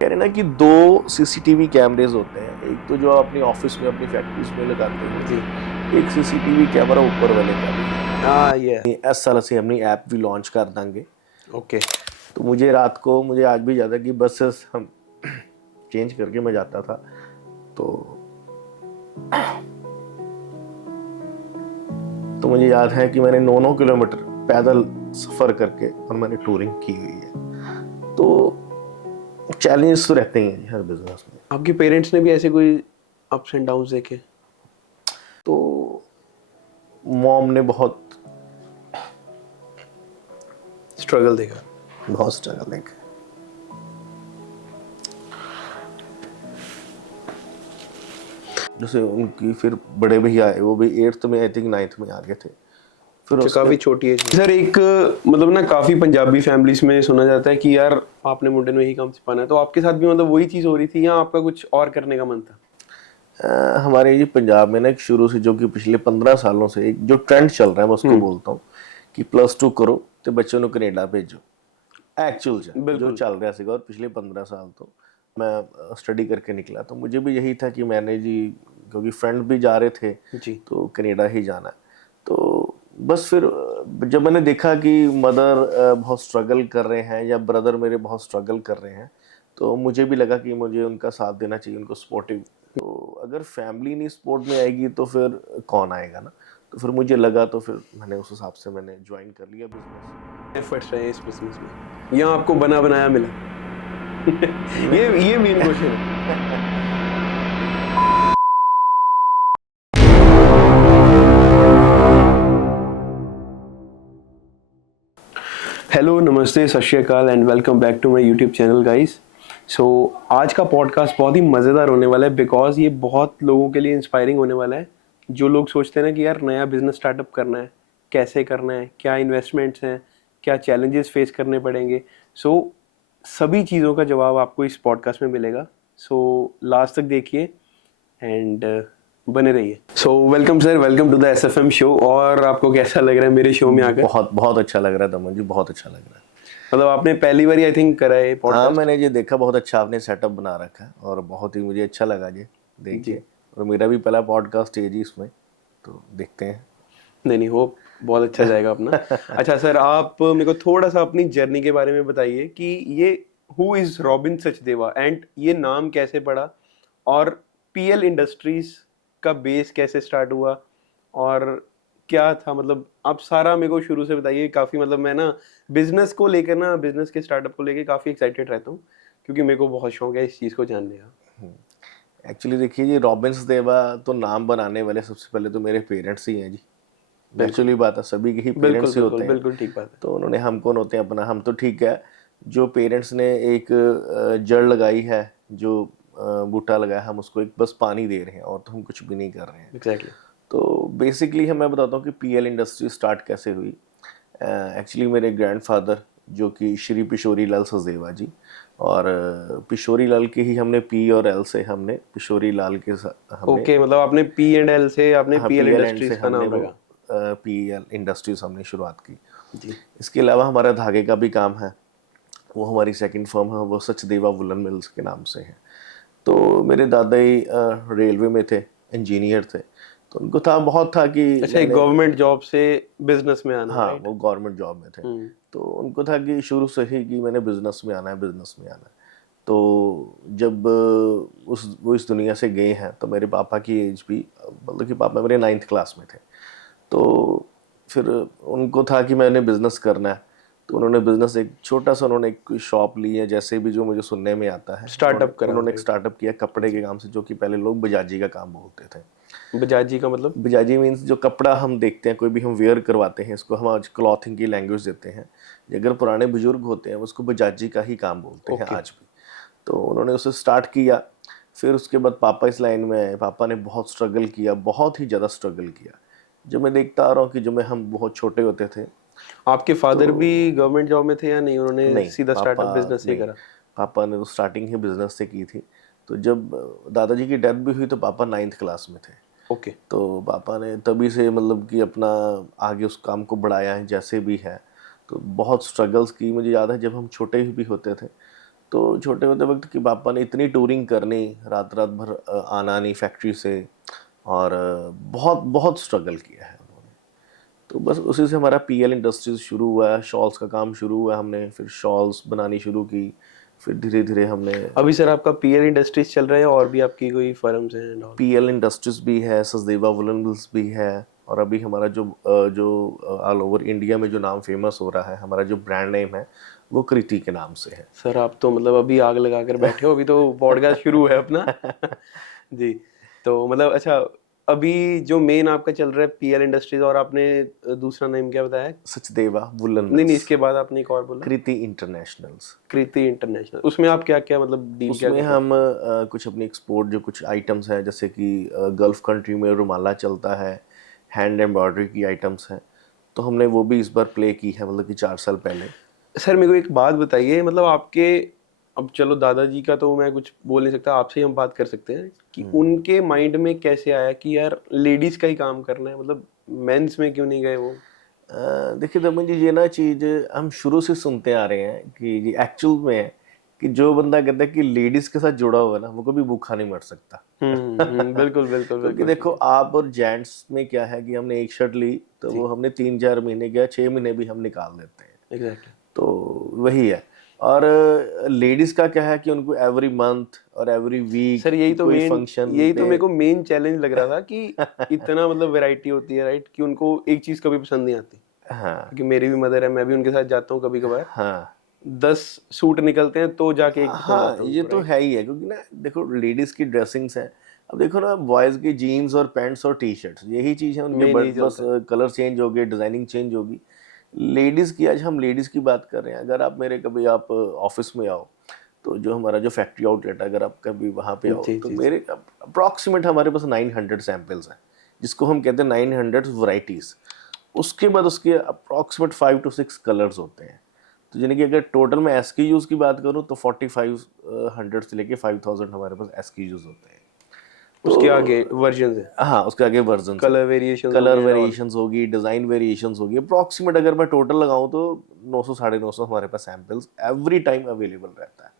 कह रहे ना कि 2 सीसीटीवी कैमरेज होते हैं, एक तो जो आप अपनी ऑफिस में अपनी फैक्ट्रीज में लगाते हैं जी। एक सीसीटीवी कैमरा ऊपर वाले का भी ये इस साल से हमने ऐप भी लॉन्च कर देंगे। ओके। तो मुझे आज भी याद है कि बसेस हम चेंज करके मैं जाता था तो मुझे याद है कि मैंने 9-9 किलोमीटर पैदल सफर करके और मैंने टूरिंग की हुई है। तो चैलेंजेस तो रहते ही हैं हर बिजनेस में। आपके पेरेंट्स ने भी ऐसे कोई अप्स एंड डाउन्स देखे? तो मॉम ने बहुत स्ट्रगल देखा? स्ट्रगल देखा। जैसे उनकी फिर बड़े भैया आए, वो भी 8th में आई थिंक 9th में आ गए थे। फिर काफी छोटी एज। सर एक मतलब ना काफी पंजाबी फैमिलीज में सुना जाता है कि यार आपने मुंडे में यही काम सिखाना है, तो आपके साथ भी मतलब वही चीज हो रही थी या आपका कुछ और करने का मन था? हमारे ये पंजाब में ना एक शुरू से जो कि पिछले 15 सालों से एक जो ट्रेंड चल रहा है मैं उसको बोलता हूँ कि +2 करो तो बच्चों को कनेडा भेजो। एक्चुअल जो चल रहा सीगा और पिछले 15 साल तो मैं स्टडी करके निकला तो मुझे भी यही था कि मैंने जी क्योंकि फ्रेंड भी जा रहे थे जी। तो कनेडा ही जाना। तो बस फिर जब मैंने देखा कि मदर बहुत स्ट्रगल कर रहे हैं या ब्रदर मेरे बहुत स्ट्रगल कर रहे हैं तो मुझे भी लगा कि मुझे उनका साथ देना चाहिए, उनको सपोर्टिव। तो अगर फैमिली नहीं सपोर्ट में आएगी तो फिर कौन आएगा ना। तो फिर मुझे लगा तो फिर मैंने उस हिसाब से मैंने ज्वाइन कर लिया बिजनेस। एफर्ट्स रहे इस बिजनेस में या आपको बना बनाया मिला? ये मेन क्वेश्चन है। हेलो, नमस्ते, Sat Sri Akal and welcome back to my YouTube channel guys. So आज का पॉडकास्ट बहुत ही मज़ेदार होने वाला है बिकॉज ये बहुत लोगों के लिए इंस्पायरिंग होने वाला है। जो लोग सोचते हैं ना कि यार नया बिजनेस स्टार्टअप करना है, कैसे करना है, क्या इन्वेस्टमेंट्स हैं, क्या चैलेंजेस फेस करने पड़ेंगे। सो सभी चीज़ों का जवाब आपको इस पॉडकास्ट में मिलेगा। सो लास्ट तक देखिए एंड बने रहिए। So welcome sir, welcome to the SFM show. और आपको कैसा लग रहा है मेरे शो में आकर? बहुत बहुत अच्छा लग रहा है दमन जी, बहुत अच्छा लग रहा है। मतलब आपने पहली बार आई थिंक करा है पॉडकास्ट? हाँ मैंने ये देखा, बहुत अच्छा आपने सेटअप बना रखा है और बहुत ही मुझे अच्छा लगा ये देख के। और मेरा भी पहला पॉडकास्ट है जी इसमें, तो देखते हैं। नहीं, होप बहुत अच्छा जाएगा अपना। अच्छा सर, आप मेरे को थोड़ा सा अपनी जर्नी के बारे में बताइए कि ये who is robin Sachdeva and ये नाम कैसे पड़ा और PL इंडस्ट्रीज का बेस कैसे स्टार्ट हुआ और क्या था, मतलब आप सारा मेरे को शुरू से बताइए। काफ़ी मतलब मैं ना बिजनेस को लेकर ना बिजनेस के स्टार्टअप को लेकर काफ़ी एक्साइटेड रहता हूँ क्योंकि मेरे को बहुत शौक है इस चीज़ को जानने का। एक्चुअली देखिए जी, रॉबिन्स देवा तो नाम बनाने वाले सबसे पहले तो मेरे पेरेंट्स ही हैं जी। नेचुरली बात है, सभी के ही पेरेंट्स ही होते हैं। बिल्कुल ठीक बात है। तो उन्होंने हम कौन होते हैं अपना, हम तो ठीक है। जो पेरेंट्स ने एक जड़ लगाई है, जो बूटा लगाया, हम उसको एक बस पानी दे रहे हैं और तो हम कुछ भी नहीं कर रहे हैं। एग्जैक्टली। तो बेसिकली हम मैं बताता हूँ कि PL इंडस्ट्री स्टार्ट कैसे हुई। एक्चुअली मेरे ग्रैंडफादर जो कि श्री पिशोरी लाल सचदेवा जी, और पिशोरी लाल के ही हमने P और L से हमने पिशोरी लाल के हमने ओके, मतलब आपने P&L से आपने हाँ PL PL एंड से इंडस्ट्रीज का हमने नाम वो रखा? PL इंडस्ट्रीज हमने शुरुआत की। जी। इसके अलावा हमारा धागे का भी काम है, वो हमारी सेकंड फर्म है, वो सचदेवा वुलन मिल्स के नाम से है। तो मेरे दादा ही रेलवे में थे, इंजीनियर थे। तो उनको था बहुत था कि अच्छा, एक गवर्नमेंट जॉब से बिजनेस में आना, हाँ राइट? वो गवर्नमेंट जॉब में थे। तो उनको था कि शुरू से ही कि मैंने बिजनेस में आना है, बिजनेस में आना है। तो जब वो इस दुनिया से गए हैं तो मेरे पापा की एज भी मतलब कि पापा मेरे 9th क्लास में थे। तो फिर उनको था कि मैंने बिज़नेस करना है। तो उन्होंने बिज़नेस एक छोटा सा उन्होंने एक शॉप ली है, जैसे भी जो मुझे सुनने में आता है। स्टार्टअप करा, उन्होंने एक राइट? स्टार्टअप किया कपड़े के काम से, जो कि पहले लोग बजाजी का काम बोलते थे। बजाज जी का मतलब? बजाजी मीन्स जो कपड़ा हम देखते हैं, कोई भी हम वेयर करवाते हैं, इसको हम आज क्लॉथिंग की लैंग्वेज देते हैं। अगर पुराने बुजुर्ग होते हैं उसको बजाजी का ही काम बोलते हैं ओके। आज भी। तो उन्होंने उसे स्टार्ट किया। फिर उसके बाद पापा इस लाइन में आए, पापा ने बहुत स्ट्रगल किया, बहुत ही ज़्यादा स्ट्रगल किया। जो मैं देखता आ रहा हूँ कि जो मैं हम बहुत छोटे होते थे। आपके फादर भी तो गवर्नमेंट जॉब में थे या नहीं, उन्होंने नहीं सीधा पापा, स्टार्टअप बिजनेस ही नहीं करा? पापा ने तो स्टार्टिंग ही बिजनेस से की थी। तो जब दादाजी की डेथ भी हुई तो पापा 9th क्लास में थे। ओके। तो पापा ने तभी से मतलब कि अपना आगे उस काम को बढ़ाया है जैसे भी है। तो बहुत स्ट्रगल्स की मुझे याद है जब हम छोटे भी होते थे। तो छोटे होते वक्त कि पापा ने इतनी टूरिंग करनी, रात रात भर आना नहीं फैक्ट्री से, और बहुत बहुत स्ट्रगल किया है उन्होंने। तो बस उसी से हमारा पीएल इंडस्ट्रीज शुरू हुआ, शॉल्स का काम शुरू हुआ हमने, फिर शॉल्स बनानी शुरू की, फिर धीरे धीरे हमने अभी सर आपका पीएल इंडस्ट्रीज चल रहा है और भी आपकी कोई फर्म्स हैं and all? पीएल इंडस्ट्रीज भी है, सचदेवा वुलन मिल्स भी है, और अभी हमारा जो ऑल ओवर इंडिया में जो नाम फेमस हो रहा है, हमारा जो ब्रांड नेम है वो कृति के नाम से है। सर आप तो मतलब अभी आग लगा कर बैठे हो, अभी तो पॉडकास्ट शुरू है अपना। जी, तो मतलब अच्छा, अभी जो मेन आपका चल रहा है पीएल इंडस्ट्रीज, और आपने दूसरा नेम क्या बताया? सचदेवा वुलन नहीं नहीं, मिल्स, इसके बाद आपने एक और बोला, कृति इंटरनेशनल्स। कृति इंटरनेशनल। उसमें आप क्या क्या मतलब डील क्या उसमें करते हम कुछ अपनी एक्सपोर्ट जो कुछ आइटम्स हैं, जैसे कि गल्फ कंट्री में रुमाला चलता है, हैंड एम्ब्रॉयडरी की आइटम्स हैं, तो हमने वो भी इस बार प्ले की है, मतलब कि 4 साल पहले। हैं? सर मेरे को एक बात बताइए, मतलब आपके, अब चलो दादाजी का तो मैं कुछ बोल नहीं सकता, आपसे ही हम बात कर सकते हैं कि उनके माइंड में कैसे आया कि यार लेडीज का ही काम करना है, मतलब मेंस में क्यों नहीं गए वो? देखिए दमन जी, ये ना चीज़ हम शुरू से सुनते आ रहे हैं कि ये एक्चुअल में है कि जो बंदा कहता है कि लेडीज के साथ जुड़ा हुआ है ना, वो कभी भूखा नहीं मर सकता। बिल्कुल बिल्कुल क्योंकि बिल्कुल देखो सही आप और जेंट्स में क्या है कि हमने एक शर्ट ली तो जी, वो हमने 3-4 महीने या 6 महीने भी हम निकाल देते हैं, एग्जैक्टली। तो वही है। और लेडीज का क्या है कि उनको एवरी मंथ और एवरी सर वीक यही तो कोई मेन, फंक्शन यही तो पे। मेरे को मेन चैलेंज लग रहा था कि इतना मतलब वैरायटी होती है राइट, कि उनको एक चीज कभी पसंद नहीं आती। हाँ क्योंकि मेरी भी मदर है, मैं भी उनके साथ जाता हूँ कभी कभार, हाँ 10 सूट निकलते हैं तो जाके एक पसंद हाँ, आता है ये उनको, तो राइट। है ही है, क्योंकि ना देखो लेडीज की ड्रेसिंग्स हैं। अब देखो ना, बॉयज की जीन्स और पैंट्स और टी शर्ट्स यही चीज़ है उनके, मेन यही बस चलता है। कलर चेंज हो गए, डिजाइनिंग चेंज होगी। लेडीज की, आज हम लेडीज की बात कर रहे हैं, अगर आप मेरे कभी आप ऑफिस में आओ, तो जो हमारा जो फैक्ट्री आउटलेट है, अगर आप कभी वहाँ पे आओ, जी तो जी जी। मेरे अप्रॉक्सीमेट हमारे पास 900 सैम्पल्स हैं, जिसको हम कहते हैं 900 वराइटीज़। उसके बाद उसके अप्रॉक्सीमेट 5 to 6 कलर्स होते हैं। तो यानी कि अगर टोटल में एसक्यूज़ की बात करूँ तो 4500 से लेके 5000 हमारे पास एसक्यूज़ होते हैं। उसके आगे तो वर्जन है, हाँ, उसके आगे वर्जन्स हैं, कलर वेरिएशंस हो कलर गए और वेरिएशंस होगी, डिज़ाइन वेरिएशंस होगी। अप्रॉक्सीमेट अगर मैं टोटल लगाऊँ तो 900 साढ़े 900 हमारे पास सैम्पल्स एवरी टाइम अवेलेबल रहता है।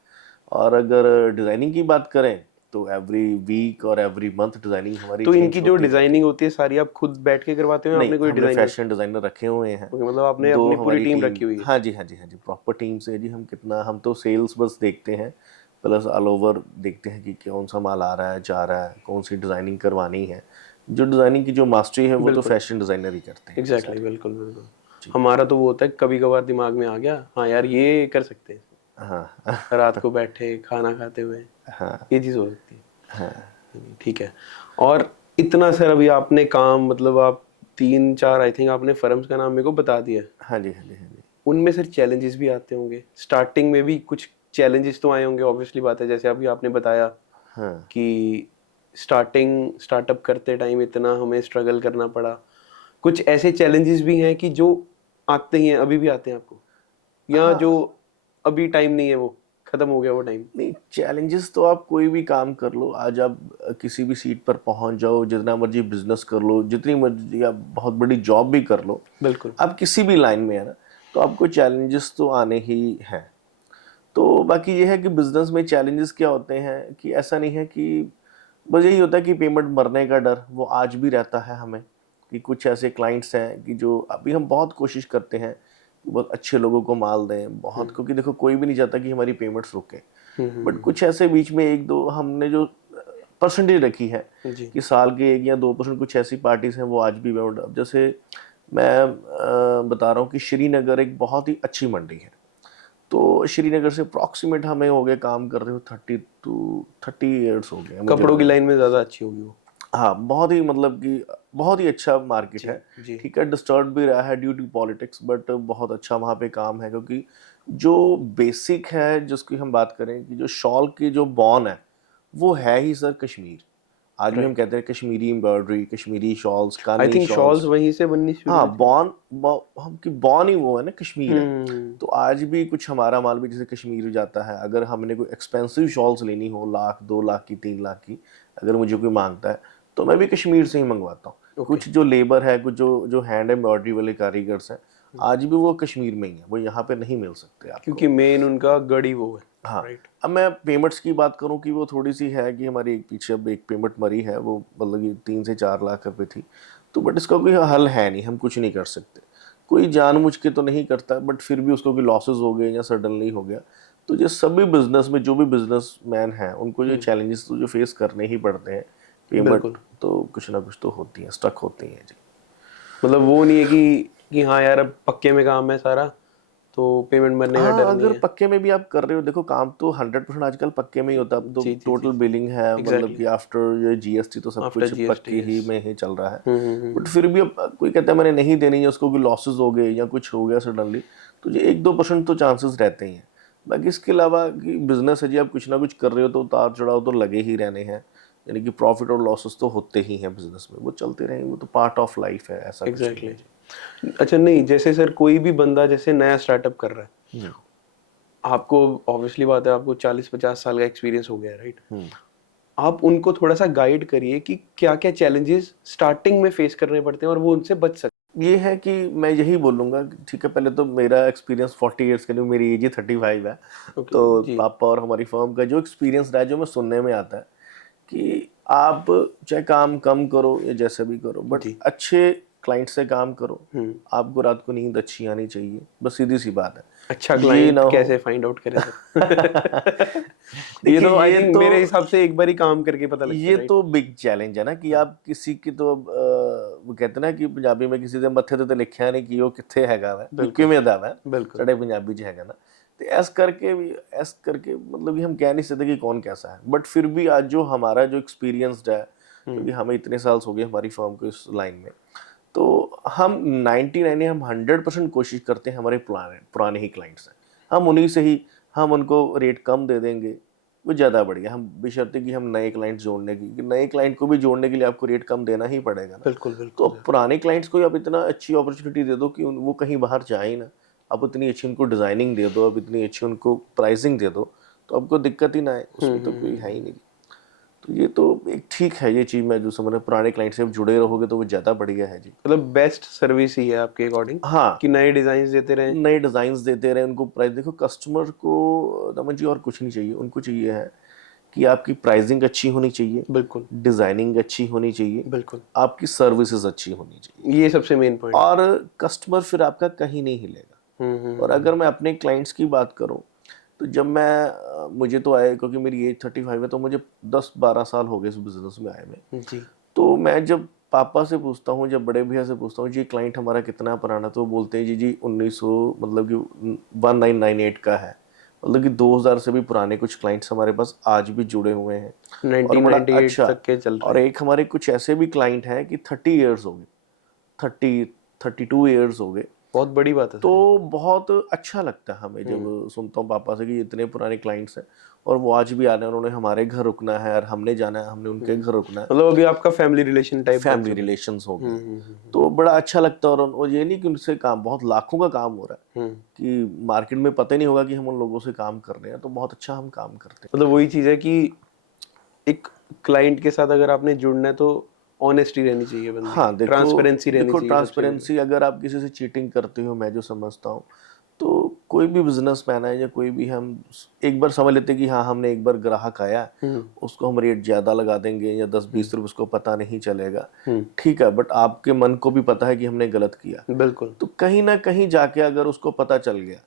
और अगर डिज़ाइनिंग की बात करें तो एवरी वीक और एवरी मंथ डिज़ाइनिंग हमारी तो चेंज इनकी जो होती रहती डिजाइनिंग होती है सारी आप खुद बैठ के करवाते हो या है। नहीं, आपने कोई हमने डिजाइनर? फैशन डिज़ाइनर रखे हुए हैं। ओके, मतलब आपने 2 अपनी पूरी हमारी टीम टीम, रखी हुई है। हाँ जी, हाँ जी, हाँ जी, प्रॉपर टीम से जी। हम कितना, हम तो सेल्स बस देखते हैं, प्लस ऑल ओवर देखते हैं कि कौन सा माल आ रहा है, जा रहा है, कौन सी डिज़ाइनिंग करवानी है। जो डिज़ाइनिंग की जो मास्टरी है वो तो बिल्कुल, फैशन डिज़ाइनर ही करते हैं जी एग्जैक्टली, सारी। बिल्कुल बिल्कुल। जी। हमारा तो वो होता है कभी कभार दिमाग में आ गया, हाँ यार ये कर सकते हैं, हाँ रात को बैठे खाना खाते हुए, हाँ ये चीज़ हो सकती है। हाँ नहीं, ठीक है। और इतना सर अभी आपने काम, मतलब आप 3-4 आई थिंक आपने फर्म्स का नाम मेरे को बता दिया है। हाँ जी, हाँ जी, हाँ जी। उनमें सर चैलेंजेस भी आते होंगे, स्टार्टिंग में भी कुछ चैलेंजेस तो आए होंगे, ऑब्वियसली बात है, जैसे अभी आपने बताया हाँ कि स्टार्टअप करते टाइम इतना हमें स्ट्रगल करना पड़ा। कुछ ऐसे चैलेंजेस भी हैं कि जो आते ही हैं, अभी भी आते हैं आपको, या जो हाँ, अभी टाइम नहीं है, वो खत्म हो गया वो टाइम? नहीं, चैलेंजेस तो आप कोई भी काम कर लो, आज आप किसी भी सीट पर पहुंच जाओ, जितना मर्जी बिजनेस कर लो, जितनी मर्जी आप बहुत बड़ी जॉब भी कर लो, बिल्कुल। आप किसी भी लाइन में है ना, तो आपको चैलेंजेस तो आने ही हैं। तो बाकी ये है कि बिजनेस में चैलेंजेस क्या होते हैं कि ऐसा नहीं है कि बस यही होता है कि पेमेंट मरने का डर वो आज भी रहता है हमें, कि कुछ ऐसे क्लाइंट्स हैं कि जो अभी हम बहुत कोशिश करते हैं कि बहुत अच्छे लोगों को माल दें बहुत, क्योंकि देखो कोई भी नहीं चाहता कि हमारी पेमेंट्स रुके। बट कुछ ऐसे बीच में 1-2 हमने जो परसेंटेज रखी है जी। कि साल के 1 या 2% कुछ ऐसी पार्टीज हैं वो आज भी बाउंड। अब जैसे मैं बता रहा हूँ कि श्रीनगर एक बहुत ही अच्छी मंडी है, तो श्रीनगर से अप्रॉक्सीमेट हमें हो गए काम करते हुए 30 to 30 ईयर्स हो गए मुझे कपड़ों की लग। लाइन में ज़्यादा अच्छी होगी वो। हाँ, बहुत ही मतलब कि बहुत ही अच्छा मार्केट जी है। जी। ठीक है, डिस्टर्ब भी रहा है ड्यू टू पॉलिटिक्स, बट बहुत अच्छा वहाँ पे काम है, क्योंकि जो बेसिक है जिसकी हम बात करें कि जो शॉल की जो बॉन है वो है ही सर कश्मीर। आज भी हम राइट। कहते हैं कश्मीरी एम्ब्रॉयडरी, कश्मीरी शॉल्स, आई कानी थिंक शॉल्स शॉल्स। वहीं से बननी शुरू हाँ, हुई थी। हम की बॉन ही वो है ना, कश्मीर है। हम्म। तो आज भी कुछ हमारा माल भी जैसे कश्मीर जाता है, अगर हमने कोई एक्सपेंसिव शॉल्स लेनी हो, लाख 2 लाख की 3 लाख की, अगर मुझे कोई मांगता है तो मैं भी कश्मीर से ही मंगवाता हूँ। ओके। कुछ जो लेबर है, कुछ जो जो हैंड एम्ब्रॉयडरी वाले कारीगर्स हैं, आज भी वो कश्मीर में ही है, वो यहाँ पे नहीं मिल सकते आपको। क्योंकि मेन उनका गढ़ ही वो है। हाँ, राइट। अब मैं पेमेंट्स की बात करूं कि वो थोड़ी सी है कि हमारी पीछे अब एक पेमेंट मरी है, वो मतलब कि 3 से 4 लाख रुपए थी, तो बट इसका कोई हल है नहीं, हम कुछ नहीं कर सकते। कोई जानबूझ के तो नहीं करता, बट फिर भी उसको कोई लॉसेस हो गए या सडनली हो गया, तो ये सभी बिजनेस में जो भी बिजनेसमैन हैं उनको ये चैलेंजेस तो जो फेस करने ही पड़ते हैं। पेमेंट बिल्कुल। तो कुछ ना कुछ तो होती है, स्टक होती हैं जी। मतलब वो नहीं है कि हाँ यार अब पक्के में काम है सारा, तो पेमेंट मरने का हाँ, डर नहीं अगर है। पक्के में भी आप कर रहे हो, देखो काम तो 100% आजकल पक्के में ही होता है। अब तो जी जी टोटल जी। बिलिंग है, मतलब एग्जैक्टली। कि आफ्टर ये जीएसटी तो सब आफ्टर कुछ पक्के जीएसटी। ही में ही चल रहा है। हम्म। बट फिर भी अब कोई कहता है मैंने नहीं देनी है, उसको कोई लॉसेस हो गए या कुछ हो गया सडनली, तो ये 1-2% तो चांसेस रहते ही हैं। बाकी इसके अलावा कि बिजनेस है जी, आप कुछ ना कुछ कर रहे हो तो उतार चढ़ाव तो लगे ही रहने हैं, यानी कि प्रॉफिट और लॉसेस तो होते ही हैं बिजनेस में, वो चलते रहेंगे, वो तो पार्ट ऑफ लाइफ है, ऐसा कुछ नहीं एग्जैक्टली। है जी। अच्छा नहीं, जैसे सर कोई भी बंदा जैसे नया स्टार्टअप कर रहा है, हम्म। आपको ऑब्वियसली बात है, आपको 40-50 साल का एक्सपीरियंस हो गया है, राइट? हम्म। आप उनको थोड़ा सा गाइड करिए कि क्या क्या चैलेंजेस स्टार्टिंग में फेस करने पड़ते हैं और वो उनसे बच सकते ये है कि मैं यही बोलूँगा कि ठीक है, पहले तो मेरा एक्सपीरियंस 40 इयर्स का नहीं, मेरी एज ही 35 है। हैं। ओके तो जी। पापा और हमारी फर्म का जो एक्सपीरियंस रहा है, जो मैं सुनने में आता है कि आप चाहे काम कम करो या जैसे भी करो, बट जी। अच्छे क्लाइंट से काम करो। हम्म। आपको रात को नींद अच्छी आनी चाहिए, बस सीधी सी बात है। अच्छा ये ना क्लाइंट हो कैसे फाइंड आउट करें सर? ये देखिए तो आई ये थिंक तो मेरे हिसाब से एक बार ही काम करके पता लगता है, ये राइट? तो बिग चैलेंज है ना कि हाँ। आप किसी की तो वो कहते हैं ना कि पंजाबी में किसी ਦੇ ਮੱਥੇ ਤੇ ਲਿਖਿਆ नहीं कि वो कित्थे हैगा वा, कि बिल्कुल किवें दा वा, बिल्कुल। ਸਾਡੇ पंजाबी च हैगा ना। तो ऐस करके मतलब कि हम कह नहीं सकते कि कौन कैसा है, बट फिर भी आज जो हमारा जो एक्सपीरियंसड है, क्योंकि हमें इतने साल हो गए हमारी फर्म को इस लाइन में, तो हम 99 हम 100% कोशिश करते हैं हमारे पुराने पुराने ही क्लाइंट्स हैं, हम उन्हीं से ही हम उनको रेट कम दे देंगे, वो ज़्यादा बढ़िया। हम बशर्ते कि हम नए क्लाइंट जोड़ने की, कि नए क्लाइंट को भी जोड़ने के लिए आपको रेट कम देना ही पड़ेगा ना। बिल्कुल तो बिल्कुल अब सर। पुराने क्लाइंट्स को आप इतना अच्छी अपॉर्चुनिटी दे दो कि वो कहीं बाहर जाए ही ना। आप इतनी अच्छी उनको डिज़ाइनिंग दे दो, अब इतनी अच्छी उनको प्राइसिंग दे दो, तो आपको दिक्कत ही ना आए, उसमें तो कोई है ही नहीं। तो ये तो एक ठीक है, ये चीज़ मैं जो समझ रहा, पुराने क्लाइंट से आप जुड़े रहोगे तो वो ज़्यादा बढ़िया है जी। मतलब बेस्ट सर्विस ही है आपके अकॉर्डिंग, हाँ, कि नए डिजाइन देते रहें। नए डिज़ाइंस देते रहे, उनको प्राइस देखो, कस्टमर को दमन जी और कुछ नहीं चाहिए, उनको चाहिए है कि आपकी प्राइसिंग अच्छी होनी चाहिए, बिल्कुल डिज़ाइनिंग अच्छी होनी चाहिए, बिल्कुल। आपकी सर्विसेज अच्छी होनी चाहिए, ये सबसे मेन पॉइंट है। और कस्टमर फिर आपका कहीं नहीं हिलेगा। और अगर मैं अपने क्लाइंट्स की बात करूं, तो जब मुझे तो आए, क्योंकि मेरी एज 35 है, तो मुझे 10-12 साल हो गए इस बिज़नेस में आए में। जी। तो मैं जब पापा से पूछता हूँ, जब बड़े भैया से पूछता हूँ जी क्लाइंट हमारा कितना पुराना, तो वो बोलते हैं जी जी 1900 मतलब कि 1998 का है। मतलब कि 2000 से भी पुराने कुछ क्लाइंट्स हमारे पास आज भी जुड़े हुए हैं, और बड़ा 1998 अच्छा। तक के चल रहे और हैं। एक हमारे कुछ ऐसे भी क्लाइंट हैं कि 30 ईयर्स हो गए, 32 ईयर्स हो गए। बहुत बड़ी बात है तो सर ये। बहुत अच्छा लगता है हमें जब सुनता हूँ पापा से कि इतने पुराने क्लाइंट्स हैं और वो आज भी आ रहे हैं, उन्होंने हमारे घर रुकना है और हमने जाना है, हमने उनके घर रुकना है। मतलब अभी आपका फैमिली रिलेशन टाइप बन फैमिली चुका है। रिलेशंस हो गए, तो बड़ा अच्छा लगता है। और ये नहीं कि उनसे काम, बहुत लाखों का काम हो रहा है हम्म। कि मार्केट में पता ही नहीं होगा कि हम उन लोगों से काम कर रहे हैं, तो बहुत अच्छा हम काम करते मतलब वही चीज़ है कि एक क्लाइंट के साथ अगर आपने जुड़ना है तो ऑनेस्टी रहनी चाहिए हैं। बंदे हाँ, की, देखो ट्रांसपेरेंसी रहनी देखो चाहिए सबसे बड़ी। ट्रांसपेरेंसी, अगर आप किसी से चीटिंग करते हो, मैं जो समझता हूँ, तो कोई भी बिजनेसमैन है या कोई भी, हम एक बार समझ लेते हैं कि हाँ हमने एक बार ग्राहक आया, उसको हम रेट ज़्यादा लगा देंगे या 10-20 रुपये, उसको पता नहीं चलेगा, ठीक है, बट आपके मन को भी पता है कि हमने गलत किया। बिल्कुल। तो कहीं ना कहीं जाके अगर उसको पता चल गया,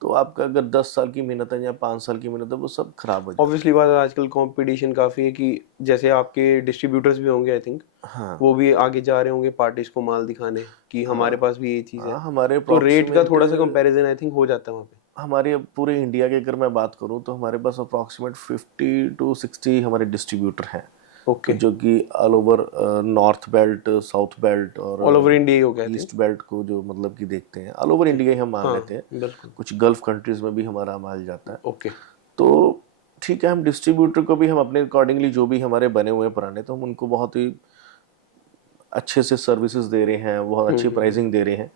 तो आपका अगर 10 साल की मेहनत है या 5 साल की मेहनत है, वो सब खराब हो जाएगा। ऑब्वियसली बात है, आजकल कंपटीशन काफ़ी है कि जैसे आपके डिस्ट्रीब्यूटर्स भी होंगे आई थिंक, हाँ वो भी आगे जा रहे होंगे पार्टीज को माल दिखाने कि हमारे हाँ पास भी ये चीज़ है। हाँ, हमारे तो रेट का अप्रॉक्सीमेट, थोड़ा सा कंपैरिजन आई थिंक हो जाता है वहाँ पे। हमारे पूरे इंडिया की अगर मैं बात करूं, तो हमारे पास अप्रॉक्सीमेट 50 to 60 हमारे डिस्ट्रीब्यूटर हैं। तो ओके। जो कि all over north belt, south belt और ऑल ओवर इंडिया ही हो गया आई थिंक। ईस्ट बेल्ट को जो मतलब कि देखते हैं, ऑल ओवर इंडिया ही हम मान हाँ लेते हैं। बिल्कुल। कुछ गल्फ कंट्रीज में भी हमारा माल जाता है। ओके। तो ठीक है, हम डिस्ट्रीब्यूटर को भी हम अपने अकॉर्डिंगली, जो भी हमारे बने हुए हैं पुराने, तो हम उनको बहुत ही अच्छे से सर्विसेज दे रहे हैं, बहुत अच्छी प्राइसिंग दे रहे हैं,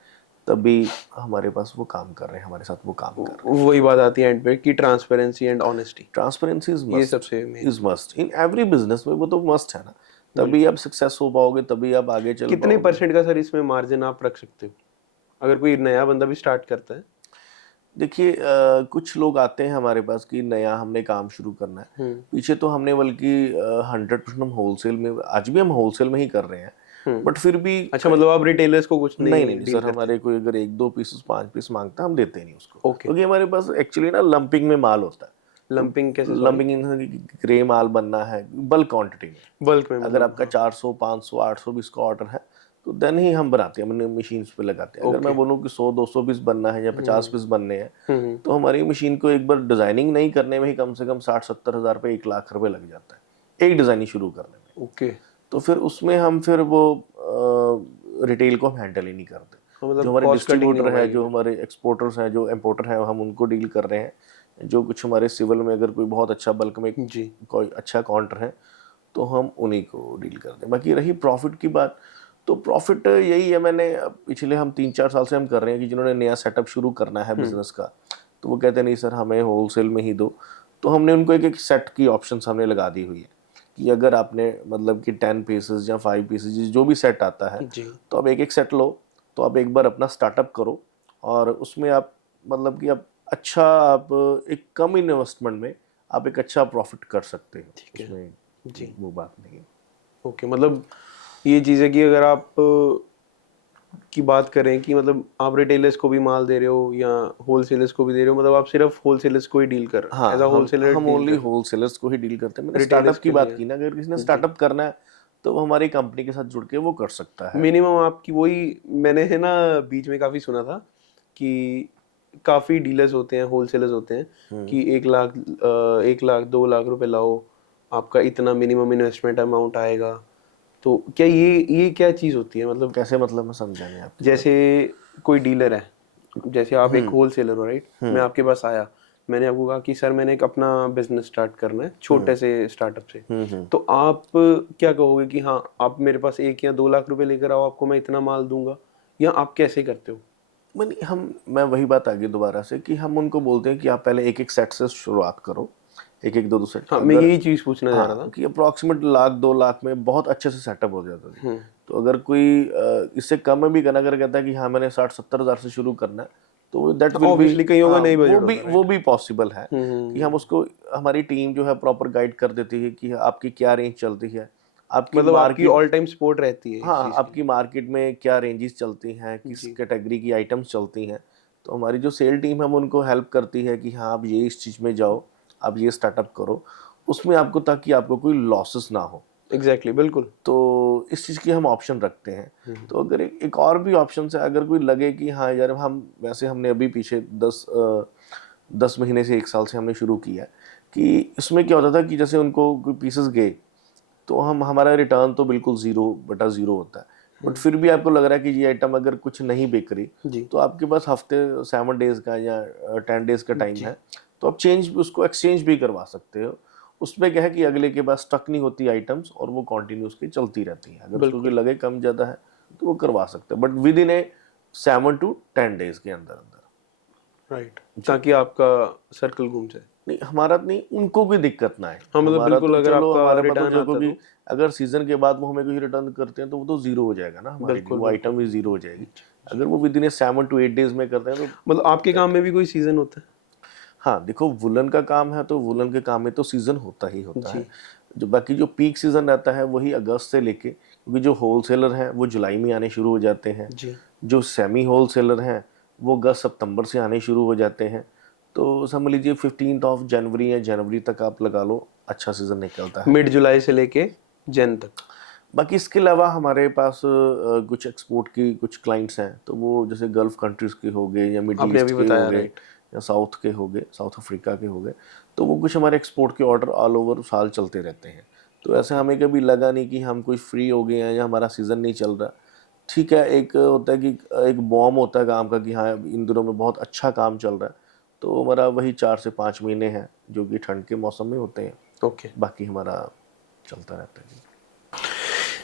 तभी हमारे पास वो काम कर रहे हैं, हमारे साथ वो काम कर रहे हैं। वही बात आती है एंड पे कि ट्रांसपेरेंसी एंड ऑनेस्टी, ट्रांसपेरेंसी ये सबसे main. Is must in every business में, वो तो मस्ट है ना, तभी आप सक्सेस हो पाओगे, तभी आप आगे चल कितने पाओगे। परसेंट का सर इसमें मार्जिन आप रख सकते हो अगर कोई नया बंदा भी स्टार्ट करता है? देखिए कुछ लोग आते हैं हमारे पास कि नया हमने काम शुरू करना है। पीछे तो हमने बल्कि 100% हम होलसेल में, आज भी हम होलसेल में ही कर रहे हैं, बट फिर भी अच्छा, मतलब आप रिटेलर्स को कुछ नहीं नहीं नहीं नहीं डील सर, करते? हमारे कोई अगर 1-2 पीसेस 5 पीस मांगता है हम देते नहीं उसको, ओके। क्योंकि हमारे पास एक्चुअली ना लंपिंग में माल होता है। लंपिंग कैसे, सॉरी? लंपिंग ग्रे माल बनना है बल्क क्वांटिटी में। बल्क में अगर मतलब? आपका 400 500 800 पीस का ऑर्डर है तो देन ही हम बनाते हैं, हमने मशीन पे लगाते हैं। अगर मैं बोलूँ कि 100-200 पीस बनना है या 50 पीस बनने हैं, तो हमारी मशीन को एक बार डिजाइनिंग नहीं करने में ही कम से कम 60-70 हज़ार रुपये 1 लाख रुपए लग जाता है एक डिजाइनिंग शुरू करने में। ओके। तो फिर उसमें हम फिर वो रिटेल को हम हैंडल ही नहीं करते। तो मतलब जो हमारे कॉस्ट कटिंग नहीं हो डिस्ट्रीब्यूटर है, पाएगी जो फिर? हमारे एक्सपोर्टर्स हैं, जो इम्पोर्टर हैं, हम उनको डील कर रहे हैं। जो कुछ हमारे सिविल में अगर कोई बहुत अच्छा बल्क में जी। कोई अच्छा काउंटर है तो हम उन्हीं को डील करते हैं। बाकी रही प्रॉफिट की बात, तो प्रॉफिट यही है, मैंने पिछले हम 3-4 साल से हम कर रहे हैं कि जिन्होंने नया सेटअप शुरू करना है बिजनेस का, तो वो कहते हैं नहीं सर हमें होलसेल में ही दो। तो हमने उनको एक एक सेट की ऑप्शन हमने लगा दी हुई है कि अगर आपने मतलब कि 10 पीसेस या 5 पीसेस जो भी सेट आता है, जी। तो आप एक एक सेट लो। तो आप एक बार अपना स्टार्टअप करो और उसमें आप मतलब कि आप अच्छा, आप एक कम इन्वेस्टमेंट में आप एक अच्छा प्रॉफिट कर सकते हो, ठीक है। उसमें जी। वो बात नहीं है। ओके, मतलब ये चीज़ है कि अगर आप की बात करें कि मतलब आप रिटेलर्स को भी माल दे रहे हो या होलसेलर्स को भी दे रहे हो, मतलब आप सिर्फ होलसेलर्स को ही डील कर रहे हो, एज हाँ, अ हम होलसेलर हम डील ओनली कर रहे होलसेलर्स को ही डील करते हैं। मैंने हो, रिटेलर्स स्टार्टअप की के बात लिए? की ना, अगर किसी ने जी। स्टार्टअप करना है तो वो हमारी कंपनी के साथ जुड़ के वो कर सकता है। मिनिमम आपकी वही, मैंने है ना बीच में काफ़ी सुना था कि काफ़ी डीलर्स होते हैं, होलसेलर्स होते हैं कि 1 लाख 1 लाख 2 लाख रुपए लाओ, आपका इतना मिनिमम इन्वेस्टमेंट अमाउंट आएगा। तो क्या ये क्या चीज़ होती है, मतलब कैसे, मतलब मैं समझा नहीं आपकी बात। जैसे कोई डीलर है, जैसे आप एक होलसेलर हो, राइट? मैं आपके पास आया, मैंने आपको कहा कि सर मैंने एक अपना बिजनेस स्टार्ट करना है छोटे से स्टार्टअप से, तो आप क्या कहोगे कि हाँ आप मेरे पास 1 या 2 लाख रुपए लेकर आओ, आपको मैं इतना माल दूंगा, या आप कैसे करते हो? मैंने हम मैं वही बात आ गई दोबारा से कि हम उनको बोलते हैं कि आप पहले एक एक सेट से शुरुआत करो, एक एक 2-2 सेट। हाँ, मैं अगर यही चीज़ पूछना चाह रहा हाँ, था। कि अप्रॉक्सीमेट लाख 2 लाख में बहुत अच्छे से सेटअप हो जाता है। तो अगर कोई इससे कम में भी करना, अगर कहता है कि हाँ मैंने 60-70 हज़ार से शुरू करना है, तो दैट विल बी, ऑब्वियसली कईयों का हाँ नहीं वो बजट भी होता, वो राइट? भी पॉसिबल है कि हम उसको, हमारी टीम जो है प्रॉपर गाइड कर देती है कि आपकी क्या रेंज चलती है, आपकी मतलब आपकी मार्केट, ऑल टाइम सपोर्ट रहती है इस हाँ चीज़ की? आपकी मार्केट में क्या रेंजेस चलती हैं, किस जी। कैटेगरी की आइटम्स चलती हैं। तो हमारी जो सेल टीम है वो उनको हेल्प करती है कि हाँ आप ये इस चीज़ में जाओ, आप ये स्टार्टअप करो उसमें आपको, ताकि आपको कोई लॉसेस ना हो। एग्जैक्टली, बिल्कुल। तो इस चीज़ की हम ऑप्शन रखते हैं। तो अगर एक और भी ऑप्शन है, अगर कोई लगे कि हाँ यार हम वैसे, हमने अभी पीछे 10 महीने से 1 साल से हमने शुरू किया है कि इसमें क्या होता था कि जैसे उनको कोई पीसेस गए तो हम, हमारा रिटर्न तो बिल्कुल 0/0 होता है। बट फिर भी आपको लग रहा है कि ये आइटम अगर कुछ नहीं बिक रही, जी। तो आपके पास हफ्ते 7 डेज़ का या 10 डेज़ का टाइम जी। है, तो आप उसको एक्सचेंज भी करवा सकते हो। उसमें क्या है कि अगले के पास स्टक नहीं होती आइटम्स और वो कंटिन्यू उसकी चलती रहती है। अगर उसको कोई बिल्कुल। लगे कम ज़्यादा है तो वो करवा सकते हैं, but with in A 7 to 10 days के अंदर अंदर। राइट, जी। ताकि आपका सर्कल घूम जाए। नहीं, हमारा नहीं, उनको कोई दिक्कत ना आए। हाँ, मतलब हमारा बिल्कुल, तो अगर चलो, आपका हमारे पास तो रिटर्न देखो आता कि तो। अगर सीजन के बाद वो हमें कोई रिटर्न करते हैं तो वो तो जीरो हो जाएगा ना हमारे लिए, बिल्कुल, वो बिल्कुल, आइटम ही जीरो बिल्कुल। हो जाएगी। जी, जी। अगर वो विद इन 7 to 8 डेज में करते हैं तो मतलब आपके काम में भी कोई सीजन होता है? हाँ, देखो वुलन का काम है तो वुलन के काम में तो सीजन होता ही होता है। जी। जो बाकी जो पीक सीजन रहता है वही अगस्त से लेके, क्योंकि जो होलसेलर हैं वो जुलाई में आने शुरू हो जाते हैं। जी। जो सेमी होलसेलर हैं वो अगस्त सितंबर से आने शुरू हो जाते हैं। तो समझ लीजिए 15 जनवरी या जनवरी तक आप लगा लो, अच्छा सीजन निकलता है। मिड जुलाई से लेके जन तक? बाकी इसके अलावा हमारे पास कुछ एक्सपोर्ट की कुछ क्लाइंट्स हैं, तो वो जैसे गल्फ़ कंट्रीज़ के हो गए या मिडल आपने ईस्ट अभी के हो बताया, गए राइट? या साउथ के हो गए, साउथ अफ्रीका के हो गए। तो वो कुछ हमारे एक्सपोर्ट के ऑर्डर ऑल ओवर साल चलते रहते हैं। तो ऐसा ओके। हमें कभी लगा नहीं कि हम कोई फ्री हो गए हैं या हमारा सीज़न नहीं चल रहा। ठीक है, एक होता है कि एक बॉम होता है काम का कि हाँ, इन दिनों में बहुत अच्छा काम चल रहा है। तो हमारा वही 4 से 5 महीने हैं, जो कि ठंड के मौसम में होते हैं। ओके। बाकी हमारा चलता रहता है जी।